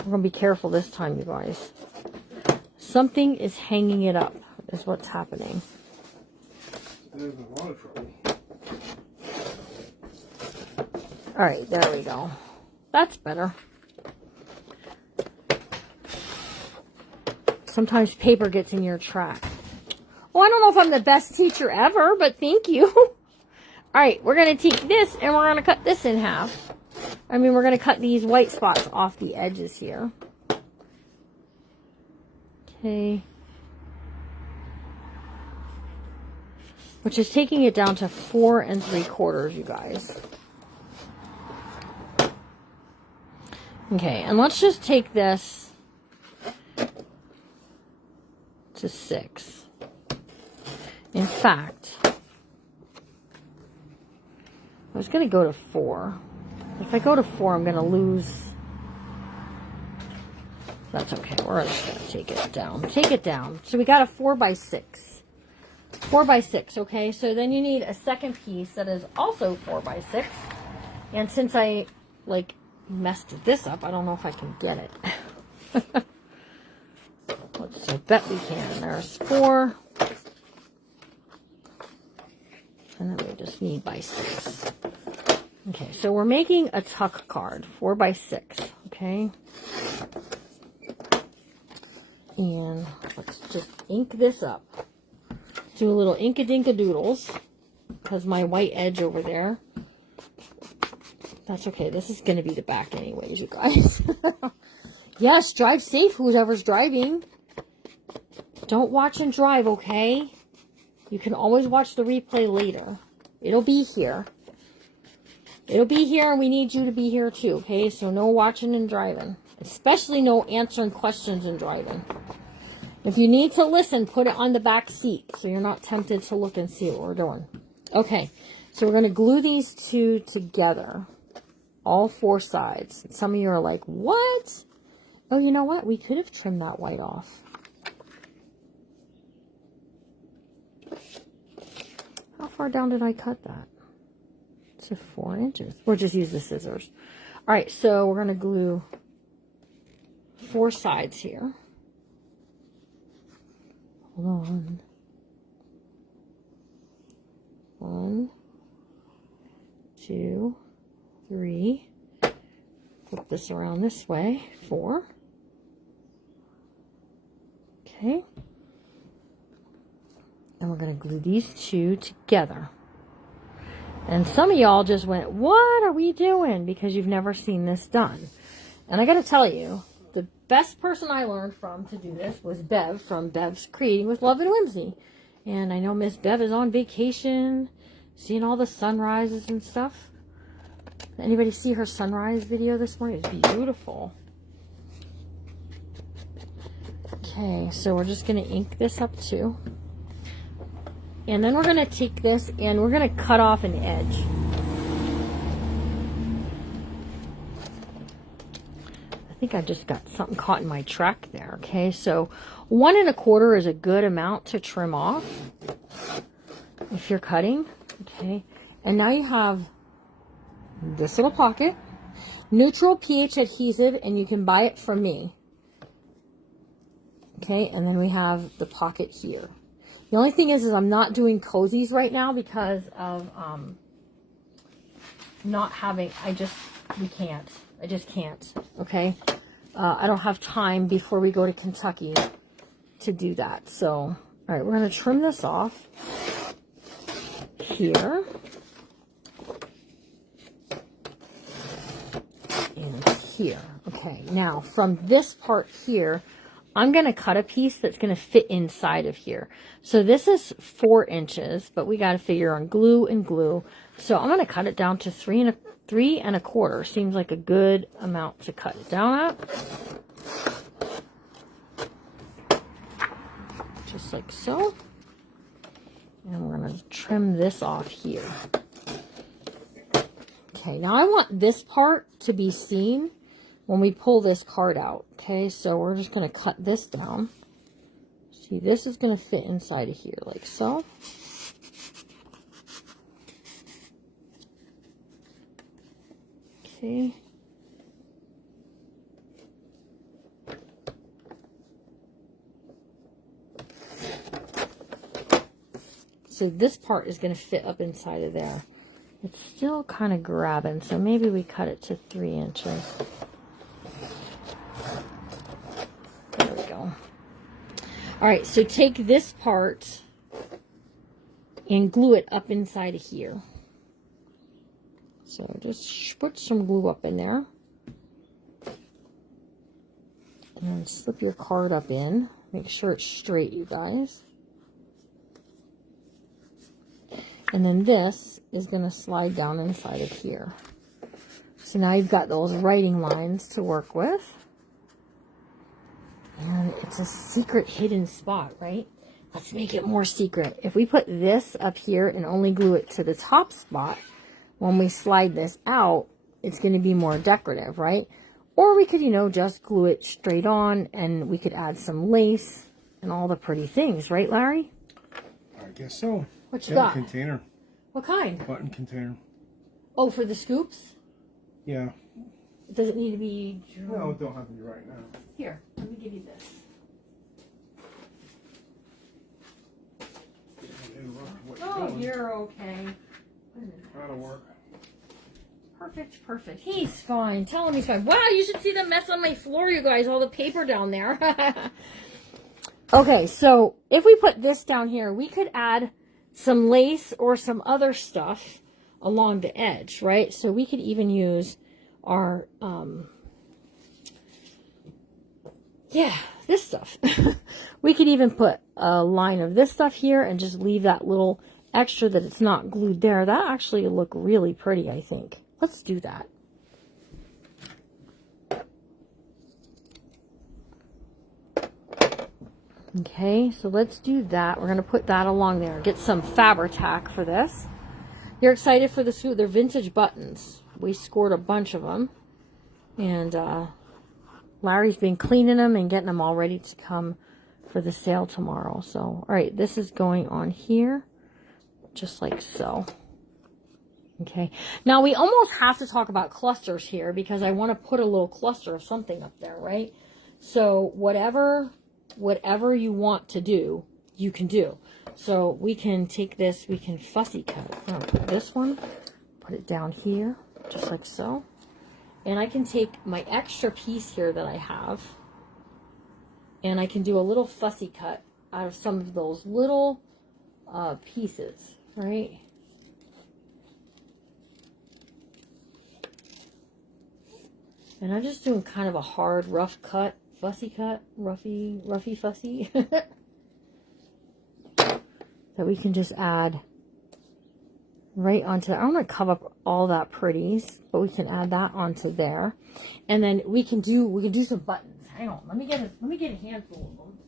going to be careful this time, you guys. Something is hanging it up, is what's happening. There's a lot of trouble. All right, there we go. That's better. Sometimes paper gets in your track. Well, I don't know if I'm the best teacher ever, but thank you. All right, we're going to take this and we're going to cut this in half. We're going to cut these white spots off the edges here. Okay. which is taking it down to 4 3/4, you guys. Okay, and let's just take this to 6. In fact, I was going to go to 4. If I go to 4, I'm going to lose. That's okay. We're just going to take it down. Take it down. So we got a 4 by 6. 4 by 6, okay? So then you need a second piece that is also 4 by 6. And since I, like, messed this up, I don't know if I can get it. I bet we can. There's 4. And then we just need by 6. Okay, so we're making a tuck card, 4 by 6, okay? And let's just ink this up. Do a little Inka-Dinka-Doodles, because my white edge over there. That's okay. This is going to be the back anyways, you guys. Yes, drive safe, whoever's driving. Don't watch and drive, okay? You can always watch the replay later. It'll be here. It'll be here, and we need you to be here too, okay? So no watching and driving. Especially no answering questions and driving. If you need to listen, put it on the back seat so you're not tempted to look and see what we're doing. Okay, so we're going to glue these two together. All 4 sides. Some of you are like, what? Oh, you know what? We could have trimmed that white off. How far down did I cut that? To 4 inches. Or just use the scissors. All right, so we're going to glue 4 sides here. Hold on. 1, 2, 3. Flip this around this way. 4. Okay. And we're going to glue these two together. And some of y'all just went, what are we doing? Because you've never seen this done. And I got to tell you, the best person I learned from to do this was Bev from Bev's Creating with Love and Whimsy. And I know Miss Bev is on vacation, seeing all the sunrises and stuff. Anybody see her sunrise video this morning? It's beautiful. Okay, so we're just going to ink this up too. And then we're going to take this and we're going to cut off an edge. I think I just got something caught in my track there. Okay, so 1 1/4 is a good amount to trim off if you're cutting. Okay, and now you have this little pocket, neutral pH adhesive, and you can buy it from me. Okay, and then we have the pocket here. The only thing is I'm not doing cozies right now because of not having, I just can't, okay? I don't have time before we go to Kentucky to do that. So, all right, we're going to trim this off here. And here. Okay, now from this part here, I'm going to cut a piece that's going to fit inside of here. So this is 4 inches, but we got to figure on glue and glue. So I'm going to cut it down to 3 1/4. Seems like a good amount to cut it down at. Just like so. And we're going to trim this off here. Okay, now I want this part to be seen when we pull this card out. Okay, so we're just going to cut this down. See, this is going to fit inside of here like so. Okay. So this part is going to fit up inside of there. It's still kind of grabbing, so maybe we cut it to 3 inches. There we go. All right, so take this part and glue it up inside of here. So just put some glue up in there. And slip your card up in. Make sure it's straight, you guys. And then this is going to slide down inside of here. So now you've got those writing lines to work with. And it's a secret hidden spot, right? Let's make it more secret. If we put this up here and only glue it to the top spot, when we slide this out, it's going to be more decorative, right? Or we could, you know, just glue it straight on, and we could add some lace and all the pretty things, right, Larry? I guess so. What you got? Container. What kind? Button container. Oh, for the scoops? Yeah. Does it need to be... No, it don't have to be right now. Here, let me give you this. Oh, you're okay. That'll work. Perfect, perfect. He's fine. Tell him he's fine. Wow, you should see the mess on my floor, you guys. All the paper down there. Okay, so if we put this down here, we could add some lace or some other stuff along the edge, right? So we could even use our, this stuff. We could even put a line of this stuff here and just leave that little extra that it's not glued there. That actually would look really pretty, I think. Let's do that. Okay, so let's do that. We're going to put that along there. Get some Fabri-Tac for this. You're excited for the suit? They're vintage buttons. We scored a bunch of them. And Larry's been cleaning them and getting them all ready to come for the sale tomorrow. So, all right, this is going on here. Just like so. Okay. Now, we almost have to talk about clusters here because I want to put a little cluster of something up there, right? So, whatever you want to do, you can do. So, we can take this, we can fussy cut. I'm going to put this one, put it down here, just like so. And I can take my extra piece here that I have, and I can do a little fussy cut out of some of those little pieces, right? And I'm just doing kind of a hard, rough cut, fussy cut, roughy fussy. That we can just add right onto, I don't want to cover up all that pretties, but we can add that onto there. And then we can do some buttons. Hang on, let me get a handful of them.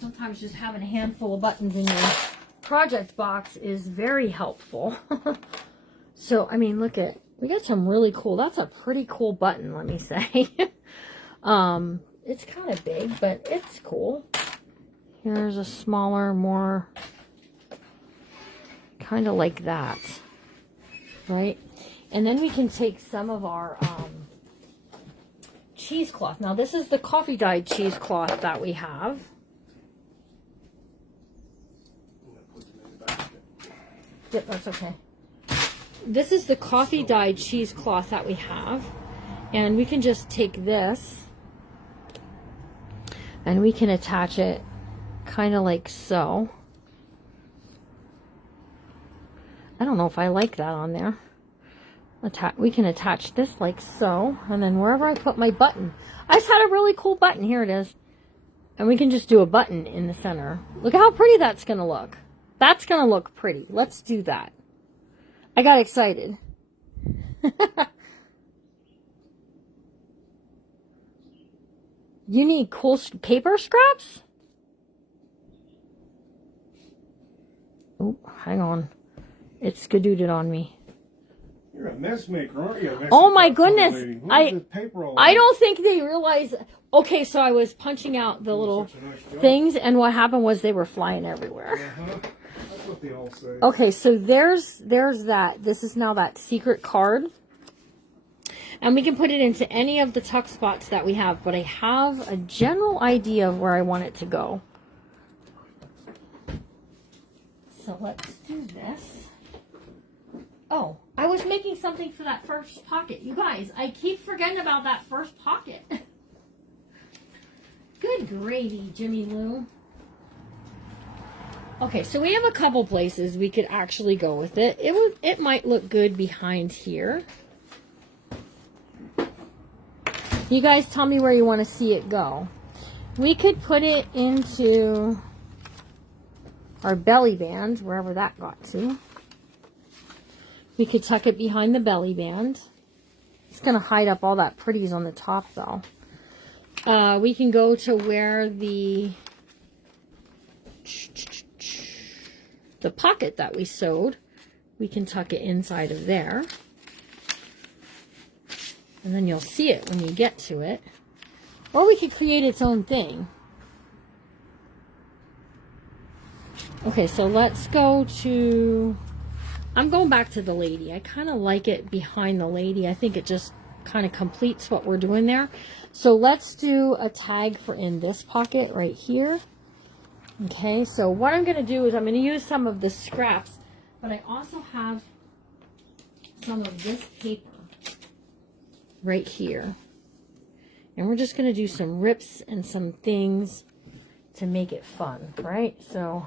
Sometimes just having a handful of buttons in your project box is very helpful. So, I mean, look at, we got some really cool, that's a pretty cool button, let me say. It's kind of big, but it's cool. Here's a smaller, more kind of like that, right? And then we can take some of our cheesecloth. Now, this is the coffee dyed cheesecloth that we have. Yep, that's okay. This is the coffee dyed cheesecloth that we have. And we can just take this and we can attach it kind of like so. I don't know if I like that on there. We can attach this like so. And then wherever I put my button. I just had a really cool button. Here it is. And we can just do a button in the center. Look how pretty that's going to look. That's going to look pretty. Let's do that. I got excited. You need cool paper scraps? Oh, hang on. It's skadooded on me. You're a mess maker, aren't you? Oh my goodness. I I don't think they realize. Okay, so I was punching out the little things, and what happened was they were flying everywhere. That's what they all say. Okay, so there's that. This is now that secret card. And we can put it into any of the tuck spots that we have, but I have a general idea of where I want it to go. So let's do this. Oh, I was making something for that first pocket. You guys, I keep forgetting about that first pocket. Good gravy, Jimmy Lou. Okay, so we have a couple places we could actually go with it. It might look good behind here. You guys tell me where you want to see it go. We could put it into our belly band, wherever that got to. We could tuck it behind the belly band. It's going to hide up all that pretties on the top, though. We can go to where the pocket that we sewed, we can tuck it inside of there. And then you'll see it when you get to it. Or we could create its own thing. Okay, so let's go to... I'm going back to the lady. I kind of like it behind the lady. I think it just kind of completes what we're doing there. So let's do a tag for in this pocket right here. Okay, so what I'm going to do is I'm going to use some of the scraps, but I also have some of this paper right here. And we're just going to do some rips and some things to make it fun, right? So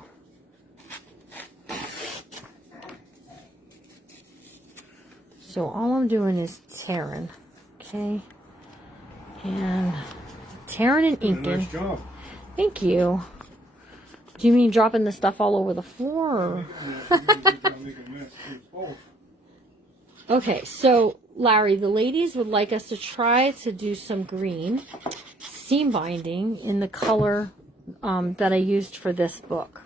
all I'm doing is tearing, okay? And tearing and inking. Nice job. Thank you. Do you mean dropping the stuff all over the floor? Or... Okay, so Larry, the ladies would like us to try to do some green seam binding in the color that I used for this book.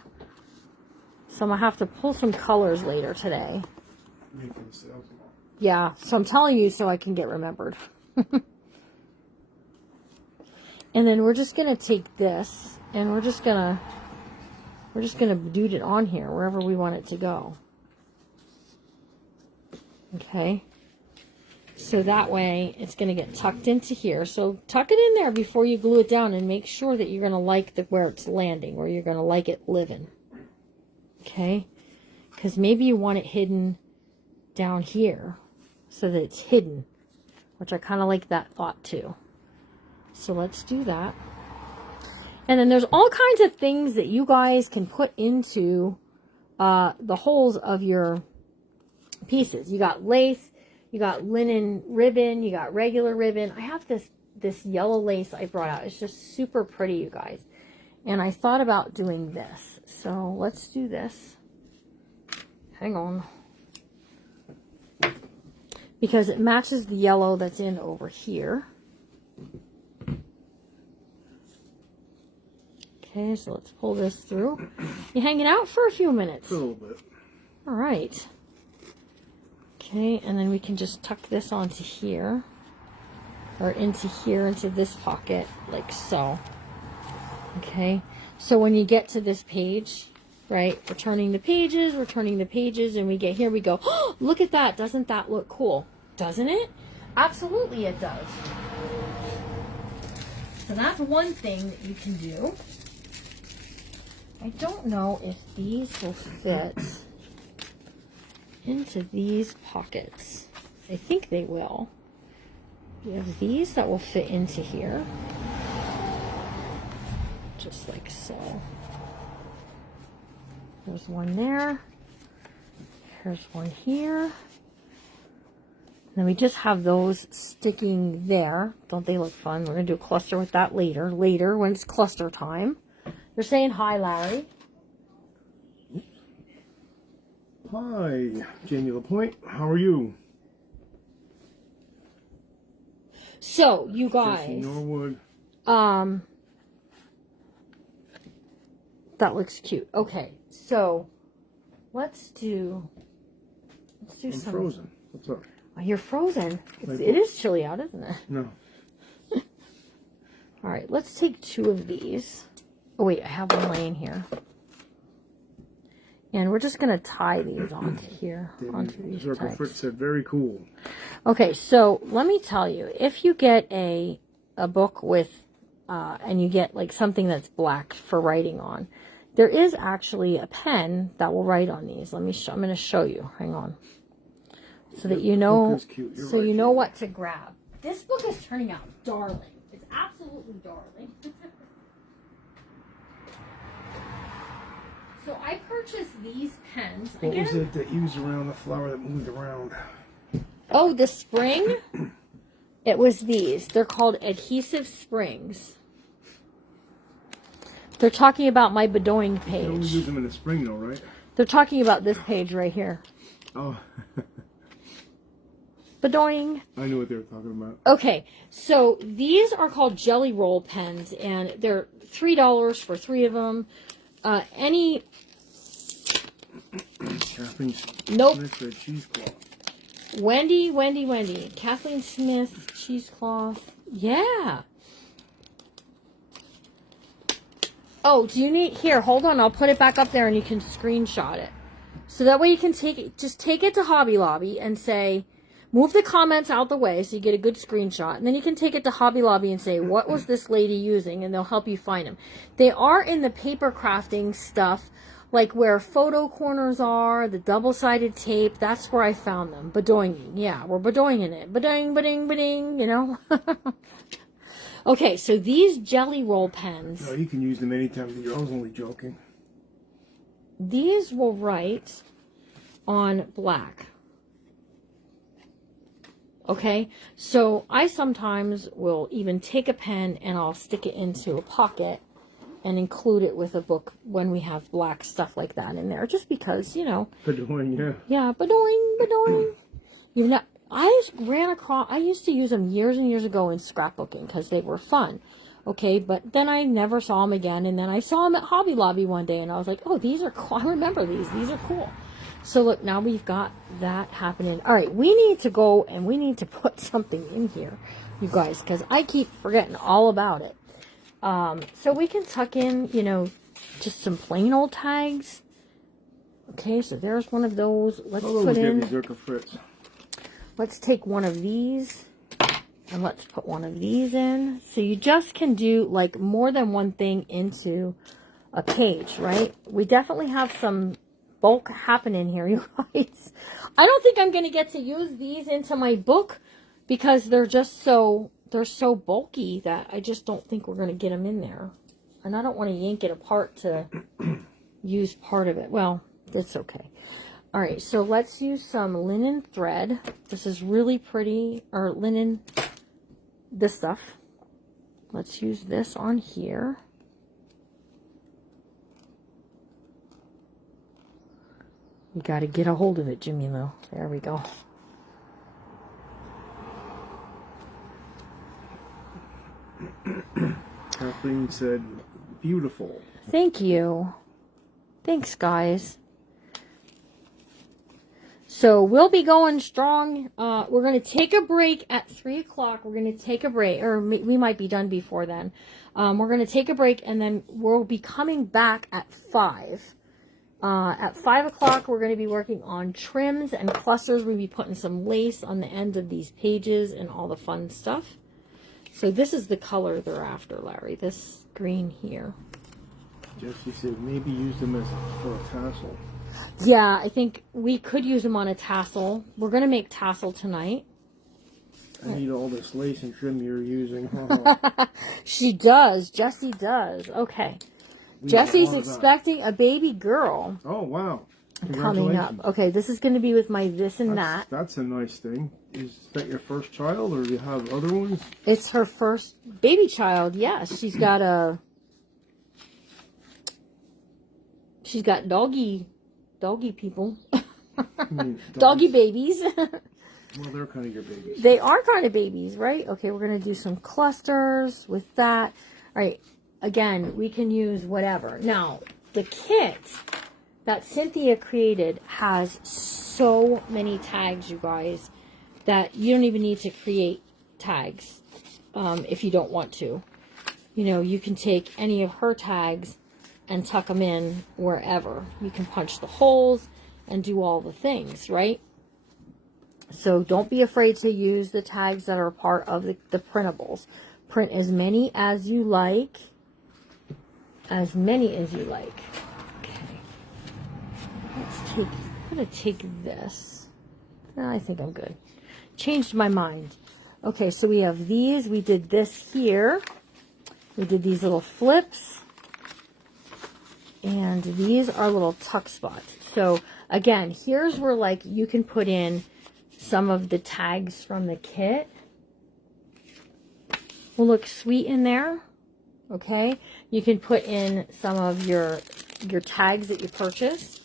So I'm going to have to pull some colors later today. Yeah, so I'm telling you so I can get remembered. And then we're just going to take this and we're just going to doot it on here wherever we want it to go. Okay. So that way it's going to get tucked into here. So tuck it in there before you glue it down and make sure that you're going to like where it's landing, where you're going to like it living. Okay. Because maybe you want it hidden down here so that it's hidden, which I kind of like that thought too. So let's do that. And then there's all kinds of things that you guys can put into the holes of your pieces. You got lace, you got linen ribbon, you got regular ribbon. I have this yellow lace I brought out. It's just super pretty, you guys. And I thought about doing this. So let's do this. Hang on. Because it matches the yellow that's in over here. Okay, so let's pull this through. You hanging out for a few minutes? A little bit. All right. Okay, and then we can just tuck this onto here. Or into here, into this pocket, like so. Okay, so when you get to this page, right, we're turning the pages, and we get here, we go, oh, look at that. Doesn't that look cool? Doesn't it? Absolutely it does. So that's one thing that you can do. I don't know if these will fit into these pockets. I think they will. You have these that will fit into here. Just like so. There's one there. Here's one here. And then we just have those sticking there. Don't they look fun? We're going to do a cluster with that later. Later, when it's cluster time. You're saying hi, Larry. Hi, Jamie LaPointe. How are you? So, you guys. Jesse Norwood. That looks cute. Okay, so let's do I'm some. frozen. What's up? Oh, you're frozen. It is chilly out, isn't it? No. All right, let's take two of these. Oh wait, I have one laying here. And we're just gonna tie these onto here, onto these Circle tags. Fritz said, very cool. Okay, so let me tell you, if you get a book with, and you get like something that's black for writing on, there is actually a pen that will write on these. Let me show. I'm going to show you. Hang on, so that you know, so you know what to grab. This book is turning out darling. It's absolutely darling. So I purchased these pens. What was it that used around the flower that moved around? Oh, the spring. It was these. They're called adhesive springs. They're talking about my Bedoing You page. only use them in the spring though, right? They're talking about this page right here. Oh. Bedoing. I knew what they were talking about. Okay, so these are called jelly roll pens, and they're $3 for 3 of them. Any... Kathleen Nope. Smith said cheesecloth. Wendy. Kathleen Smith, cheesecloth. Yeah. Oh, do you need... Here, hold on. I'll put it back up there and you can screenshot it. So that way you can take it... Just take it to Hobby Lobby and say... Move the comments out the way so you get a good screenshot. And then you can take it to Hobby Lobby and say, what was this lady using? And they'll help you find them. They are in the paper crafting stuff, like where photo corners are, the double-sided tape. That's where I found them. Bedoing. Yeah, we're bedoinging it. Beding, you know. Okay, so these jelly roll pens. No, you can use them anytime. I was only joking. These will write on black. Okay, so I sometimes will even take a pen and I'll stick it into a pocket and include it with a book when we have black stuff like that in there, just because, you know. Bedoing, yeah. Yeah, bedoing. You know, I used to use them years and years ago in scrapbooking because they were fun. Okay, but then I never saw them again, and then I saw them at Hobby Lobby one day, and I was like, oh, these are cool. I remember these. These are cool. So look, now we've got that happening. All right, we need to go and we need to put something in here, you guys, because I keep forgetting all about it. So we can tuck in, you know, just some plain old tags. Okay, so there's one of those. Let's put in. Let's take one of these and let's put one of these in. So you just can do like more than one thing into a page, right? We definitely have some bulk happening here, you guys. I don't think I'm going to get to use these into my book because they're just so bulky that I just don't think we're going to get them in there. And I don't want to yank it apart to use part of it. Well, that's okay. All right, so let's use some linen thread. This is really pretty, or linen, this stuff. Let's use this on here. You got to get a hold of it, Jimmy Lou. There we go. Kathleen said, beautiful. Thank you. Thanks, guys. So we'll be going strong. We're going to take a break at 3 o'clock. We're going to take a break, or we might be done before then. We're going to take a break, and then we'll be coming back at 5. At 5 o'clock, we're going to be working on trims and clusters. We'll be putting some lace on the end of these pages and all the fun stuff. So this is the color they're after, Larry. This green here. Jesse said maybe use them as for a tassel. Yeah, I think we could use them on a tassel. We're going to make tassel tonight. I need all this lace and trim you're using. She does. Jessie does. Okay. Jesse's expecting a baby girl. Oh, wow. Coming up. Okay, this is going to be with my this and that. That's a nice thing. Is that your first child, or do you have other ones? It's her first baby child. Yes, she's got doggy people. Doggy babies. Well, they're kind of your babies. They are kind of babies, right? Okay, we're going to do some clusters with that. All right. Again, we can use whatever. Now, the kit that Cynthia created has so many tags, you guys, that you don't even need to create tags if you don't want to. You know, you can take any of her tags and tuck them in wherever. You can punch the holes and do all the things, right? So don't be afraid to use the tags that are part of the printables. Print as many as you like. As many as you like. Okay. I'm going to take this. No, I think I'm good. Changed my mind. Okay, so we have these. We did this here. We did these little flips. And these are little tuck spots. So, again, here's where, like, you can put in some of the tags from the kit. will look sweet in there. Okay, you can put in some of your tags that you purchase.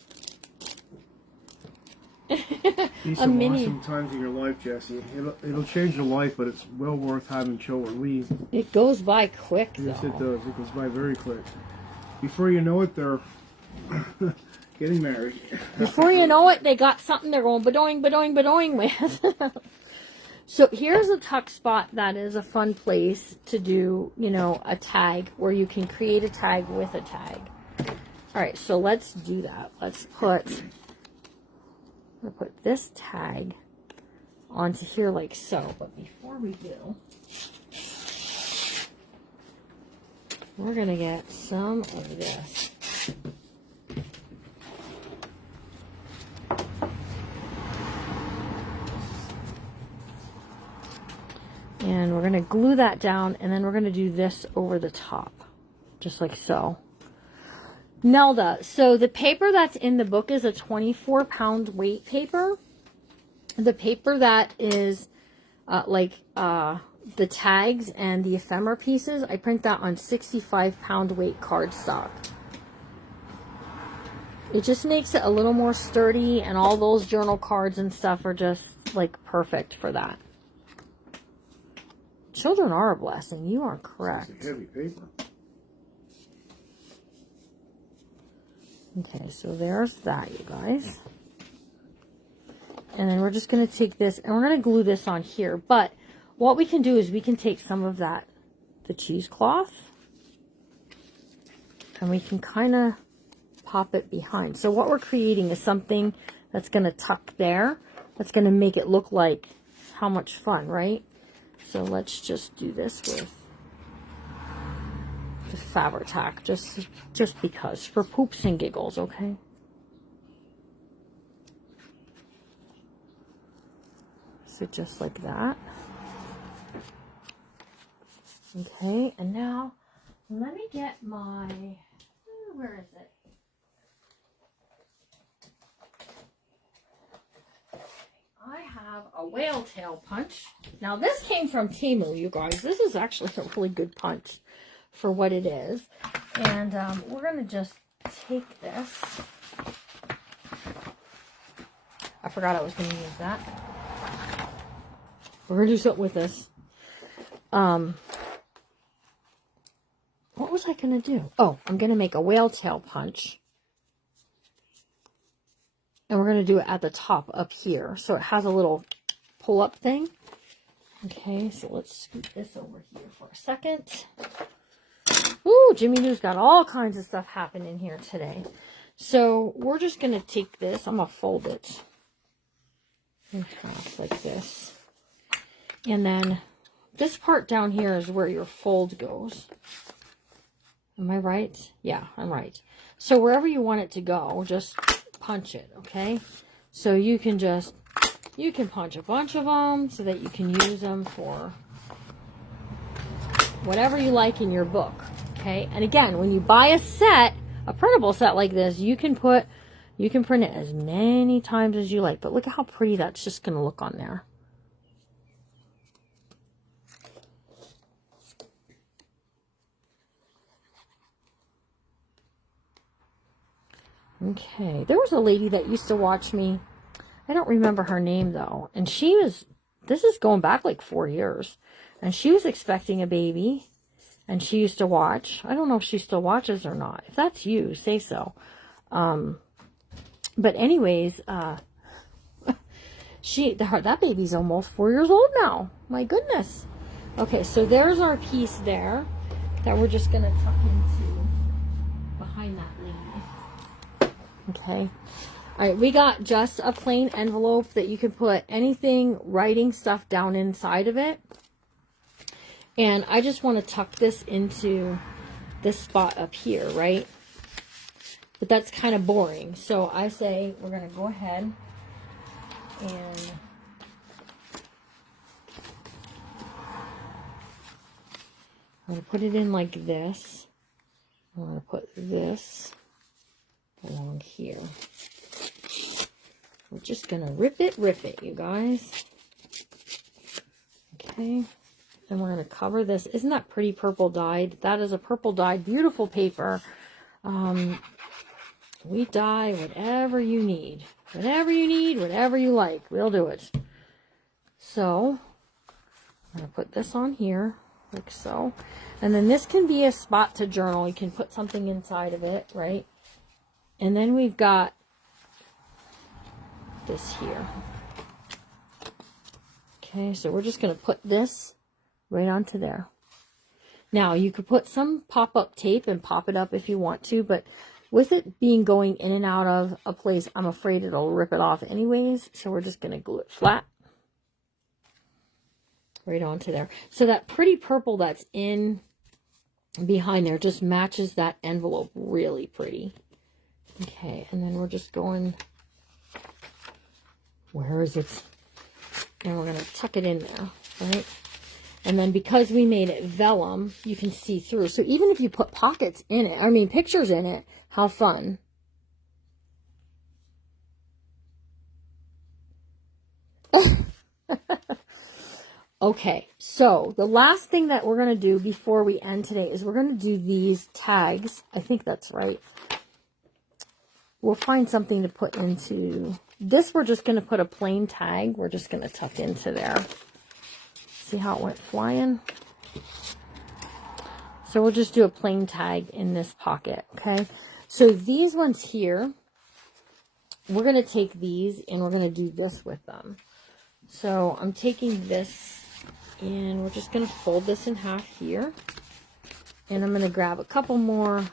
These some awesome times in your life, Jessie. It'll change your life, but it's well worth having children. It goes by quick, Yes, though. it does. It goes by very quick. Before you know it, they're getting married. Before you know it, they got something they're going badoing, badoing, badoing with. So here's a tuck spot that is a fun place to do, you know, a tag where you can create a tag with a tag. All right, so let's do that. I'm gonna put this tag onto here like so. But before we do, we're gonna get some of this. And we're going to glue that down, and then we're going to do this over the top, just like so. Nelda, so the paper that's in the book is a 24-pound weight paper. The paper that is the tags and the ephemera pieces, I print that on 65-pound weight cardstock. It just makes it a little more sturdy, and all those journal cards and stuff are just like perfect for that. Children are a blessing. You are correct. It's a heavy paper. Okay, so there's that, you guys. And then we're just going to take this, and we're going to glue this on here. But what we can do is we can take some of that, the cheesecloth, and we can kind of pop it behind. So what we're creating is something that's going to tuck there. That's going to make it look like how much fun, right? So let's just do this with the Fabri-Tac, just because, for poops and giggles, okay? So just like that. Okay, and now let me get my, where is it? I have a whale tail punch. Now this came from Temu, you guys. This is actually a really good punch for what it is. And we're going to just take this. I forgot I was going to use that. We're going to do something with this. What was I going to do? Oh, I'm going to make a whale tail punch. And we're going to do it at the top up here. So it has a little pull-up thing. Okay, so let's scoot this over here for a second. Ooh, Jimmy Lou's got all kinds of stuff happening here today. So we're just going to take this. I'm going to fold it in half like this. And then this part down here is where your fold goes. Am I right? Yeah, I'm right. So wherever you want it to go, just punch it, okay? So you can punch a bunch of them so that you can use them for whatever you like in your book, okay? And again, when you buy a set, a printable set like this, you can print it as many times as you like. But look at how pretty that's just going to look on there. Okay, there was a lady that used to watch me. I don't remember her name though. And this is going back like 4 years. And she was expecting a baby. And she used to watch. I don't know if she still watches or not. If that's you, say so. But anyways, that baby's almost 4 years old now. My goodness. Okay, so there's our piece there that we're just going to tuck into behind that lady. Okay. All right, we got just a plain envelope that you can put anything, writing stuff down inside of it. And I just want to tuck this into this spot up here, right? But that's kind of boring. So I say we're going to go ahead and I'm going to put it in like this. I'm going to put this along here. We're just going to rip it, you guys. Okay. And we're going to cover this. Isn't that pretty purple dyed? That is a purple dyed, beautiful paper. We dye whatever you need. Whatever you need, whatever you like. We'll do it. So, I'm going to put this on here, like so. And then this can be a spot to journal. You can put something inside of it, right? And then we've got this here. Okay, so we're just going to put this right onto there. Now, you could put some pop-up tape and pop it up if you want to, but with it being going in and out of a place, I'm afraid it'll rip it off anyways. So we're just going to glue it flat right onto there. So that pretty purple that's in behind there just matches that envelope really pretty. Okay, and then we're just going, where is it? And we're going to tuck it in there, right? And then because we made it vellum, you can see through. So even if you put pockets in it, I mean pictures in it, how fun. Okay, so the last thing that we're going to do before we end today is we're going to do these tags. I think that's right. We'll find something to put into this. We're just going to put a plain tag. We're just going to tuck into there. See how it went flying? So we'll just do a plain tag in this pocket, okay? So these ones here, we're going to take these and we're going to do this with them. So I'm taking this and we're just going to fold this in half here. And I'm going to grab a couple more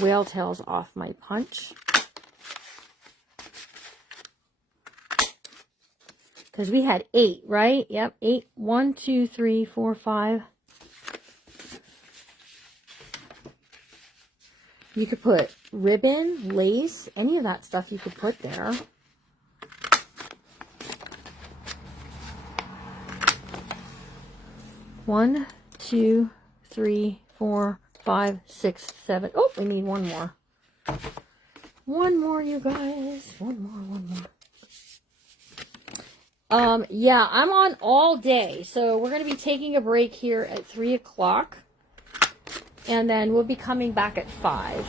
whale tails off my punch. Because we had 8, right? Yep, 8. 1, 2, 3, 4, 5. You could put ribbon, lace, any of that stuff you could put there. One, 2, 3, 4, 5, 6, 7. Oh, we need one more. One more, you guys. One more. Yeah, I'm on all day. So we're going to be taking a break here at 3 o'clock. And then we'll be coming back at 5.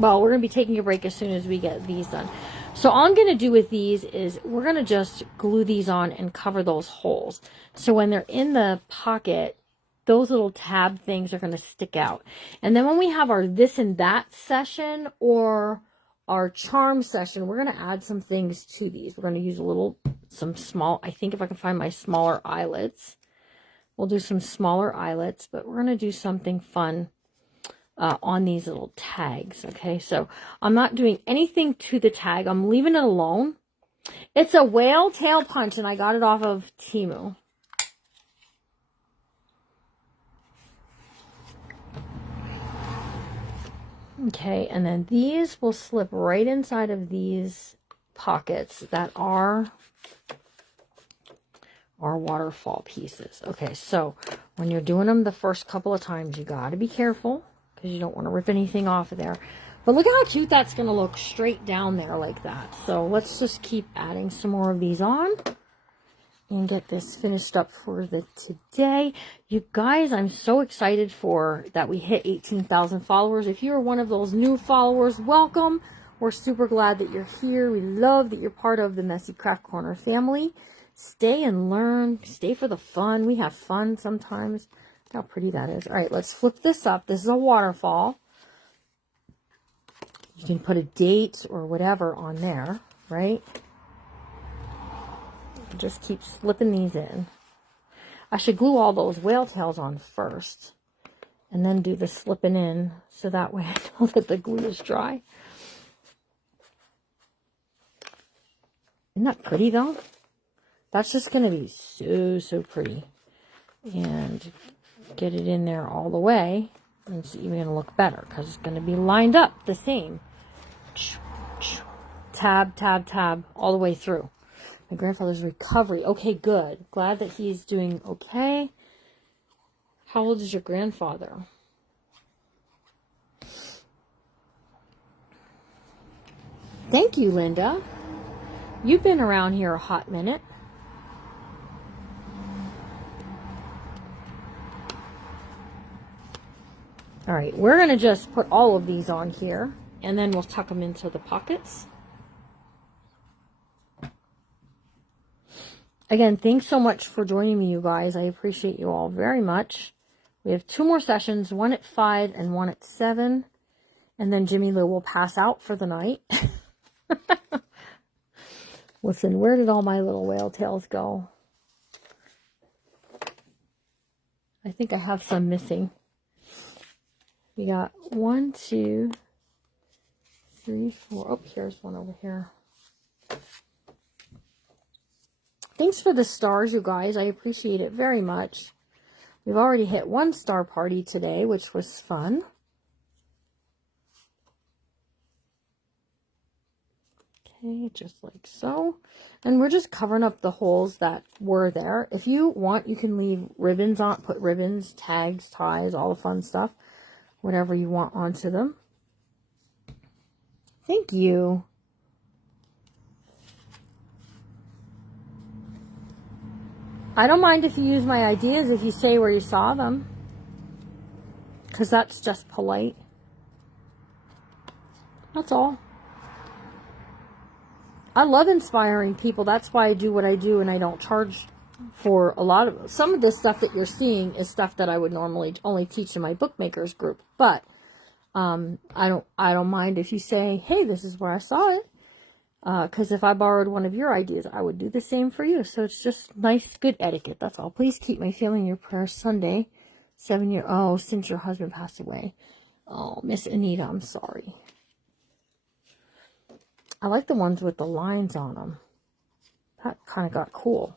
Well, we're going to be taking a break as soon as we get these done. So all I'm going to do with these is we're going to just glue these on and cover those holes. So when they're in the pocket, those little tab things are going to stick out. And then when we have our this and that session or our charm session, we're going to add some things to these. We're going to use some small, I think if I can find my smaller eyelets, we'll do some smaller eyelets, but we're going to do something fun on these little tags. Okay, so I'm not doing anything to the tag. I'm leaving it alone. It's a whale tail punch, and I got it off of Temu. Okay, and then these will slip right inside of these pockets that are our waterfall pieces. Okay, so when you're doing them the first couple of times, you got to be careful because you don't want to rip anything off of there. But look how cute that's going to look straight down there like that. So let's just keep adding some more of these on and get this finished up for today. You guys, I'm so excited for that we hit 18,000 followers. If you're one of those new followers, welcome. We're super glad that you're here. We love that you're part of the Messy Craft Corner family. Stay and learn. Stay for the fun. We have fun sometimes. Look how pretty that is. All right, let's flip this up. This is a waterfall. You can put a date or whatever on there, right? Just keep slipping these in. I should glue all those whale tails on first and then do the slipping in so that way I know that the glue is dry. Isn't that pretty though? That's just going to be so pretty. And get it in there all the way. And it's even going to look better because it's going to be lined up the same. Tab, tab, tab, all the way through. My grandfather's recovery. Okay, good. Glad that he's doing okay. How old is your grandfather? Thank you, Linda. You've been around here a hot minute. All right, we're going to just put all of these on here, and then we'll tuck them into the pockets. Again, thanks so much for joining me, you guys. I appreciate you all very much. We have 2 more sessions, one at 5 and one at 7. And then Jimmy Lou will pass out for the night. Listen, where did all my little whale tails go? I think I have some missing. We got 1, 2, 3, 4. Oh, here's one over here. Thanks for the stars, you guys. I appreciate it very much. We've already hit 1 star party today, which was fun. Okay, just like so. And we're just covering up the holes that were there. If you want, you can leave ribbons on, put ribbons, tags, ties, all the fun stuff, whatever you want onto them. Thank you. I don't mind if you use my ideas if you say where you saw them, because that's just polite. That's all. I love inspiring people. That's why I do what I do, and I don't charge for a lot of some of this stuff that you're seeing is stuff that I would normally only teach in my bookmakers group. But I don't mind if you say, hey, this is where I saw it. Because if I borrowed one of your ideas, I would do the same for you. So it's just nice, good etiquette. That's all. Please keep my family in your prayers. Sunday, 7 years. Oh, since your husband passed away. Oh, Miss Anita, I'm sorry. I like the ones with the lines on them. That kind of got cool.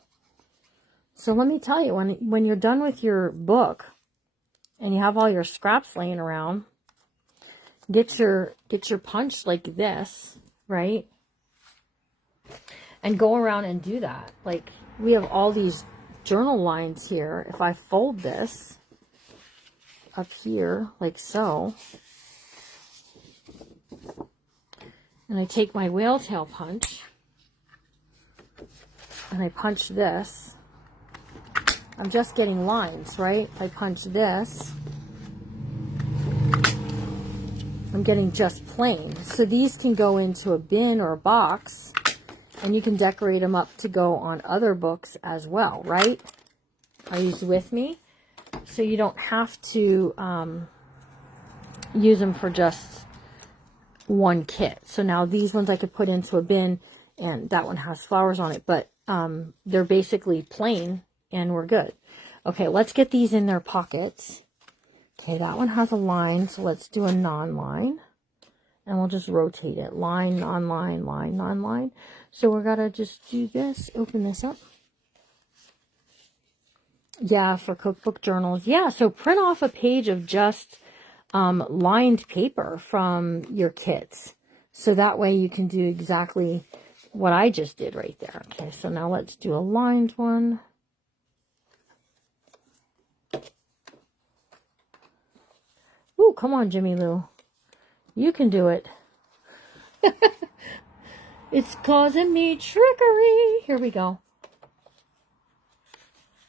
So let me tell you, when you're done with your book and you have all your scraps laying around, get your punch like this, right? And go around and do that. Like, we have all these journal lines here. If I fold this up here, like so, and I take my whale tail punch, and I punch this, I'm just getting lines, right? If I punch this, I'm getting just plain. So these can go into a bin or a box, and you can decorate them up to go on other books as well, right? Are you with me? So you don't have to use them for just one kit. So now these ones I could put into a bin, and that one has flowers on it, but they're basically plain, and we're good. Okay, let's get these in their pockets. Okay, that one has a line, so let's do a non-line. And we'll just rotate it. Line, non-line, line, non-line. So we're going to just do this. Open this up. Yeah, for cookbook journals. Yeah, so print off a page of just lined paper from your kits. So that way you can do exactly what I just did right there. Okay, so now let's do a lined one. Ooh, come on, Jimmy Lou. You can do it. It's causing me trickery. Here we go.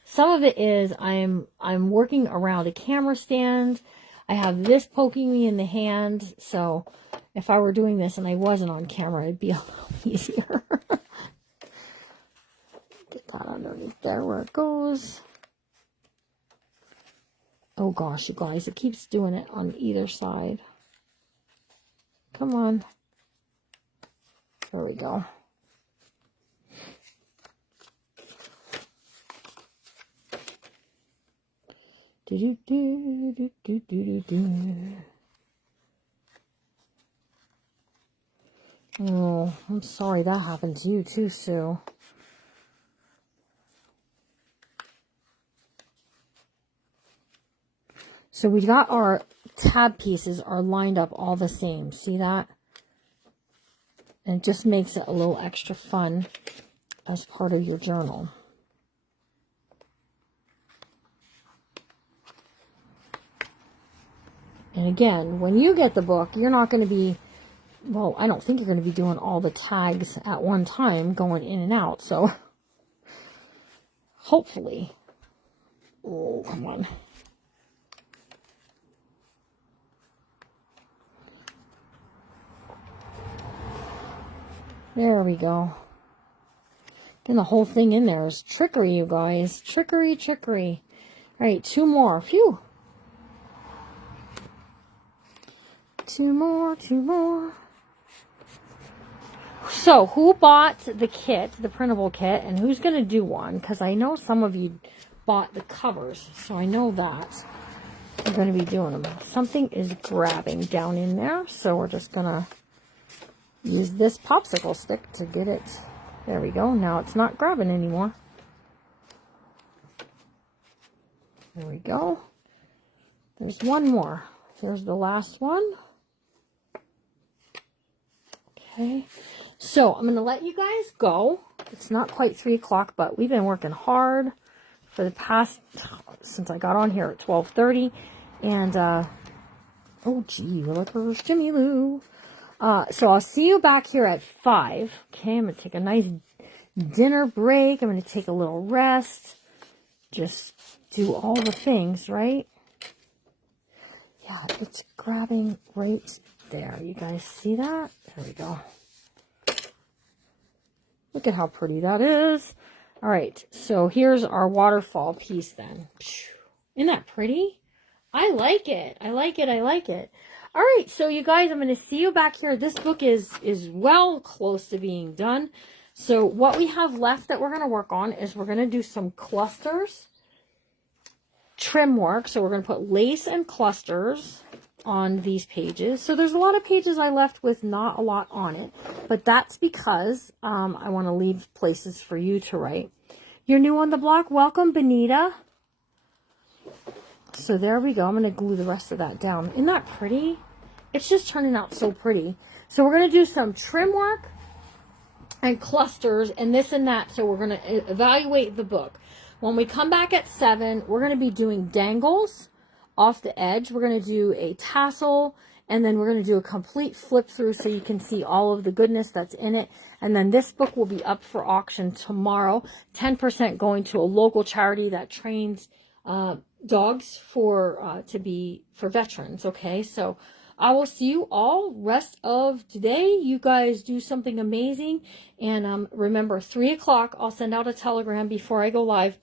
Some of it is I'm working around a camera stand. I have this poking me in the hand. So if I were doing this and I wasn't on camera, it'd be a little easier. Get that underneath there where it goes. Oh gosh, you guys, it keeps doing it on either side. Come on. There we go. Oh, I'm sorry that happened to you too, Sue. So we got our tab pieces are lined up all the same. See that? And it just makes it a little extra fun as part of your journal. And again, when you get the book, you're not going to be, well, I don't think you're going to be doing all the tags at one time, going in and out. So hopefully, oh, come on. There we go. Getting the whole thing in there is trickery, you guys. Trickery, trickery. All right, 2 more. Phew. 2 more, 2 more. So, who bought the kit, the printable kit, and who's going to do one? Because I know some of you bought the covers, so I know that I'm going to be doing them. Something is grabbing down in there, so we're just going to use this popsicle stick to get it. There we go. Now it's not grabbing anymore. There we go. There's one more. There's the last one. Okay. So I'm going to let you guys go. It's not quite 3 o'clock, but we've been working hard for the past, since I got on here at 12:30. And, oh gee, look, there's Jimmy Lou. So I'll see you back here at 5. Okay, I'm going to take a nice dinner break. I'm going to take a little rest. Just do all the things, right? Yeah, it's grabbing right there. You guys see that? There we go. Look at how pretty that is. All right, so here's our waterfall piece then. Isn't that pretty? I like it. I like it. I like it. All right, so you guys, I'm going to see you back here. This book is well close to being done. So what we have left that we're going to work on is we're going to do some clusters, trim work. So we're going to put lace and clusters on these pages. So there's a lot of pages I left with not a lot on it, but that's because I want to leave places for you to write. You're new on the block. Welcome, Benita. So there we go. I'm going to glue the rest of that down. Isn't that pretty? It's just turning out so pretty. So we're going to do some trim work and clusters and this and that. So we're going to evaluate the book. When we come back at 7, we're going to be doing dangles off the edge. We're going to do a tassel, and then we're going to do a complete flip through so you can see all of the goodness that's in it. And then this book will be up for auction tomorrow. 10% going to a local charity that trains dogs for veterans. Okay, so I will see you all rest of today. You guys do something amazing. And remember, 3 o'clock, I'll send out a telegram before I go live.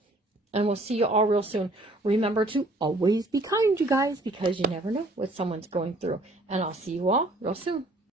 And we'll see you all real soon. Remember to always be kind, you guys, because you never know what someone's going through. And I'll see you all real soon.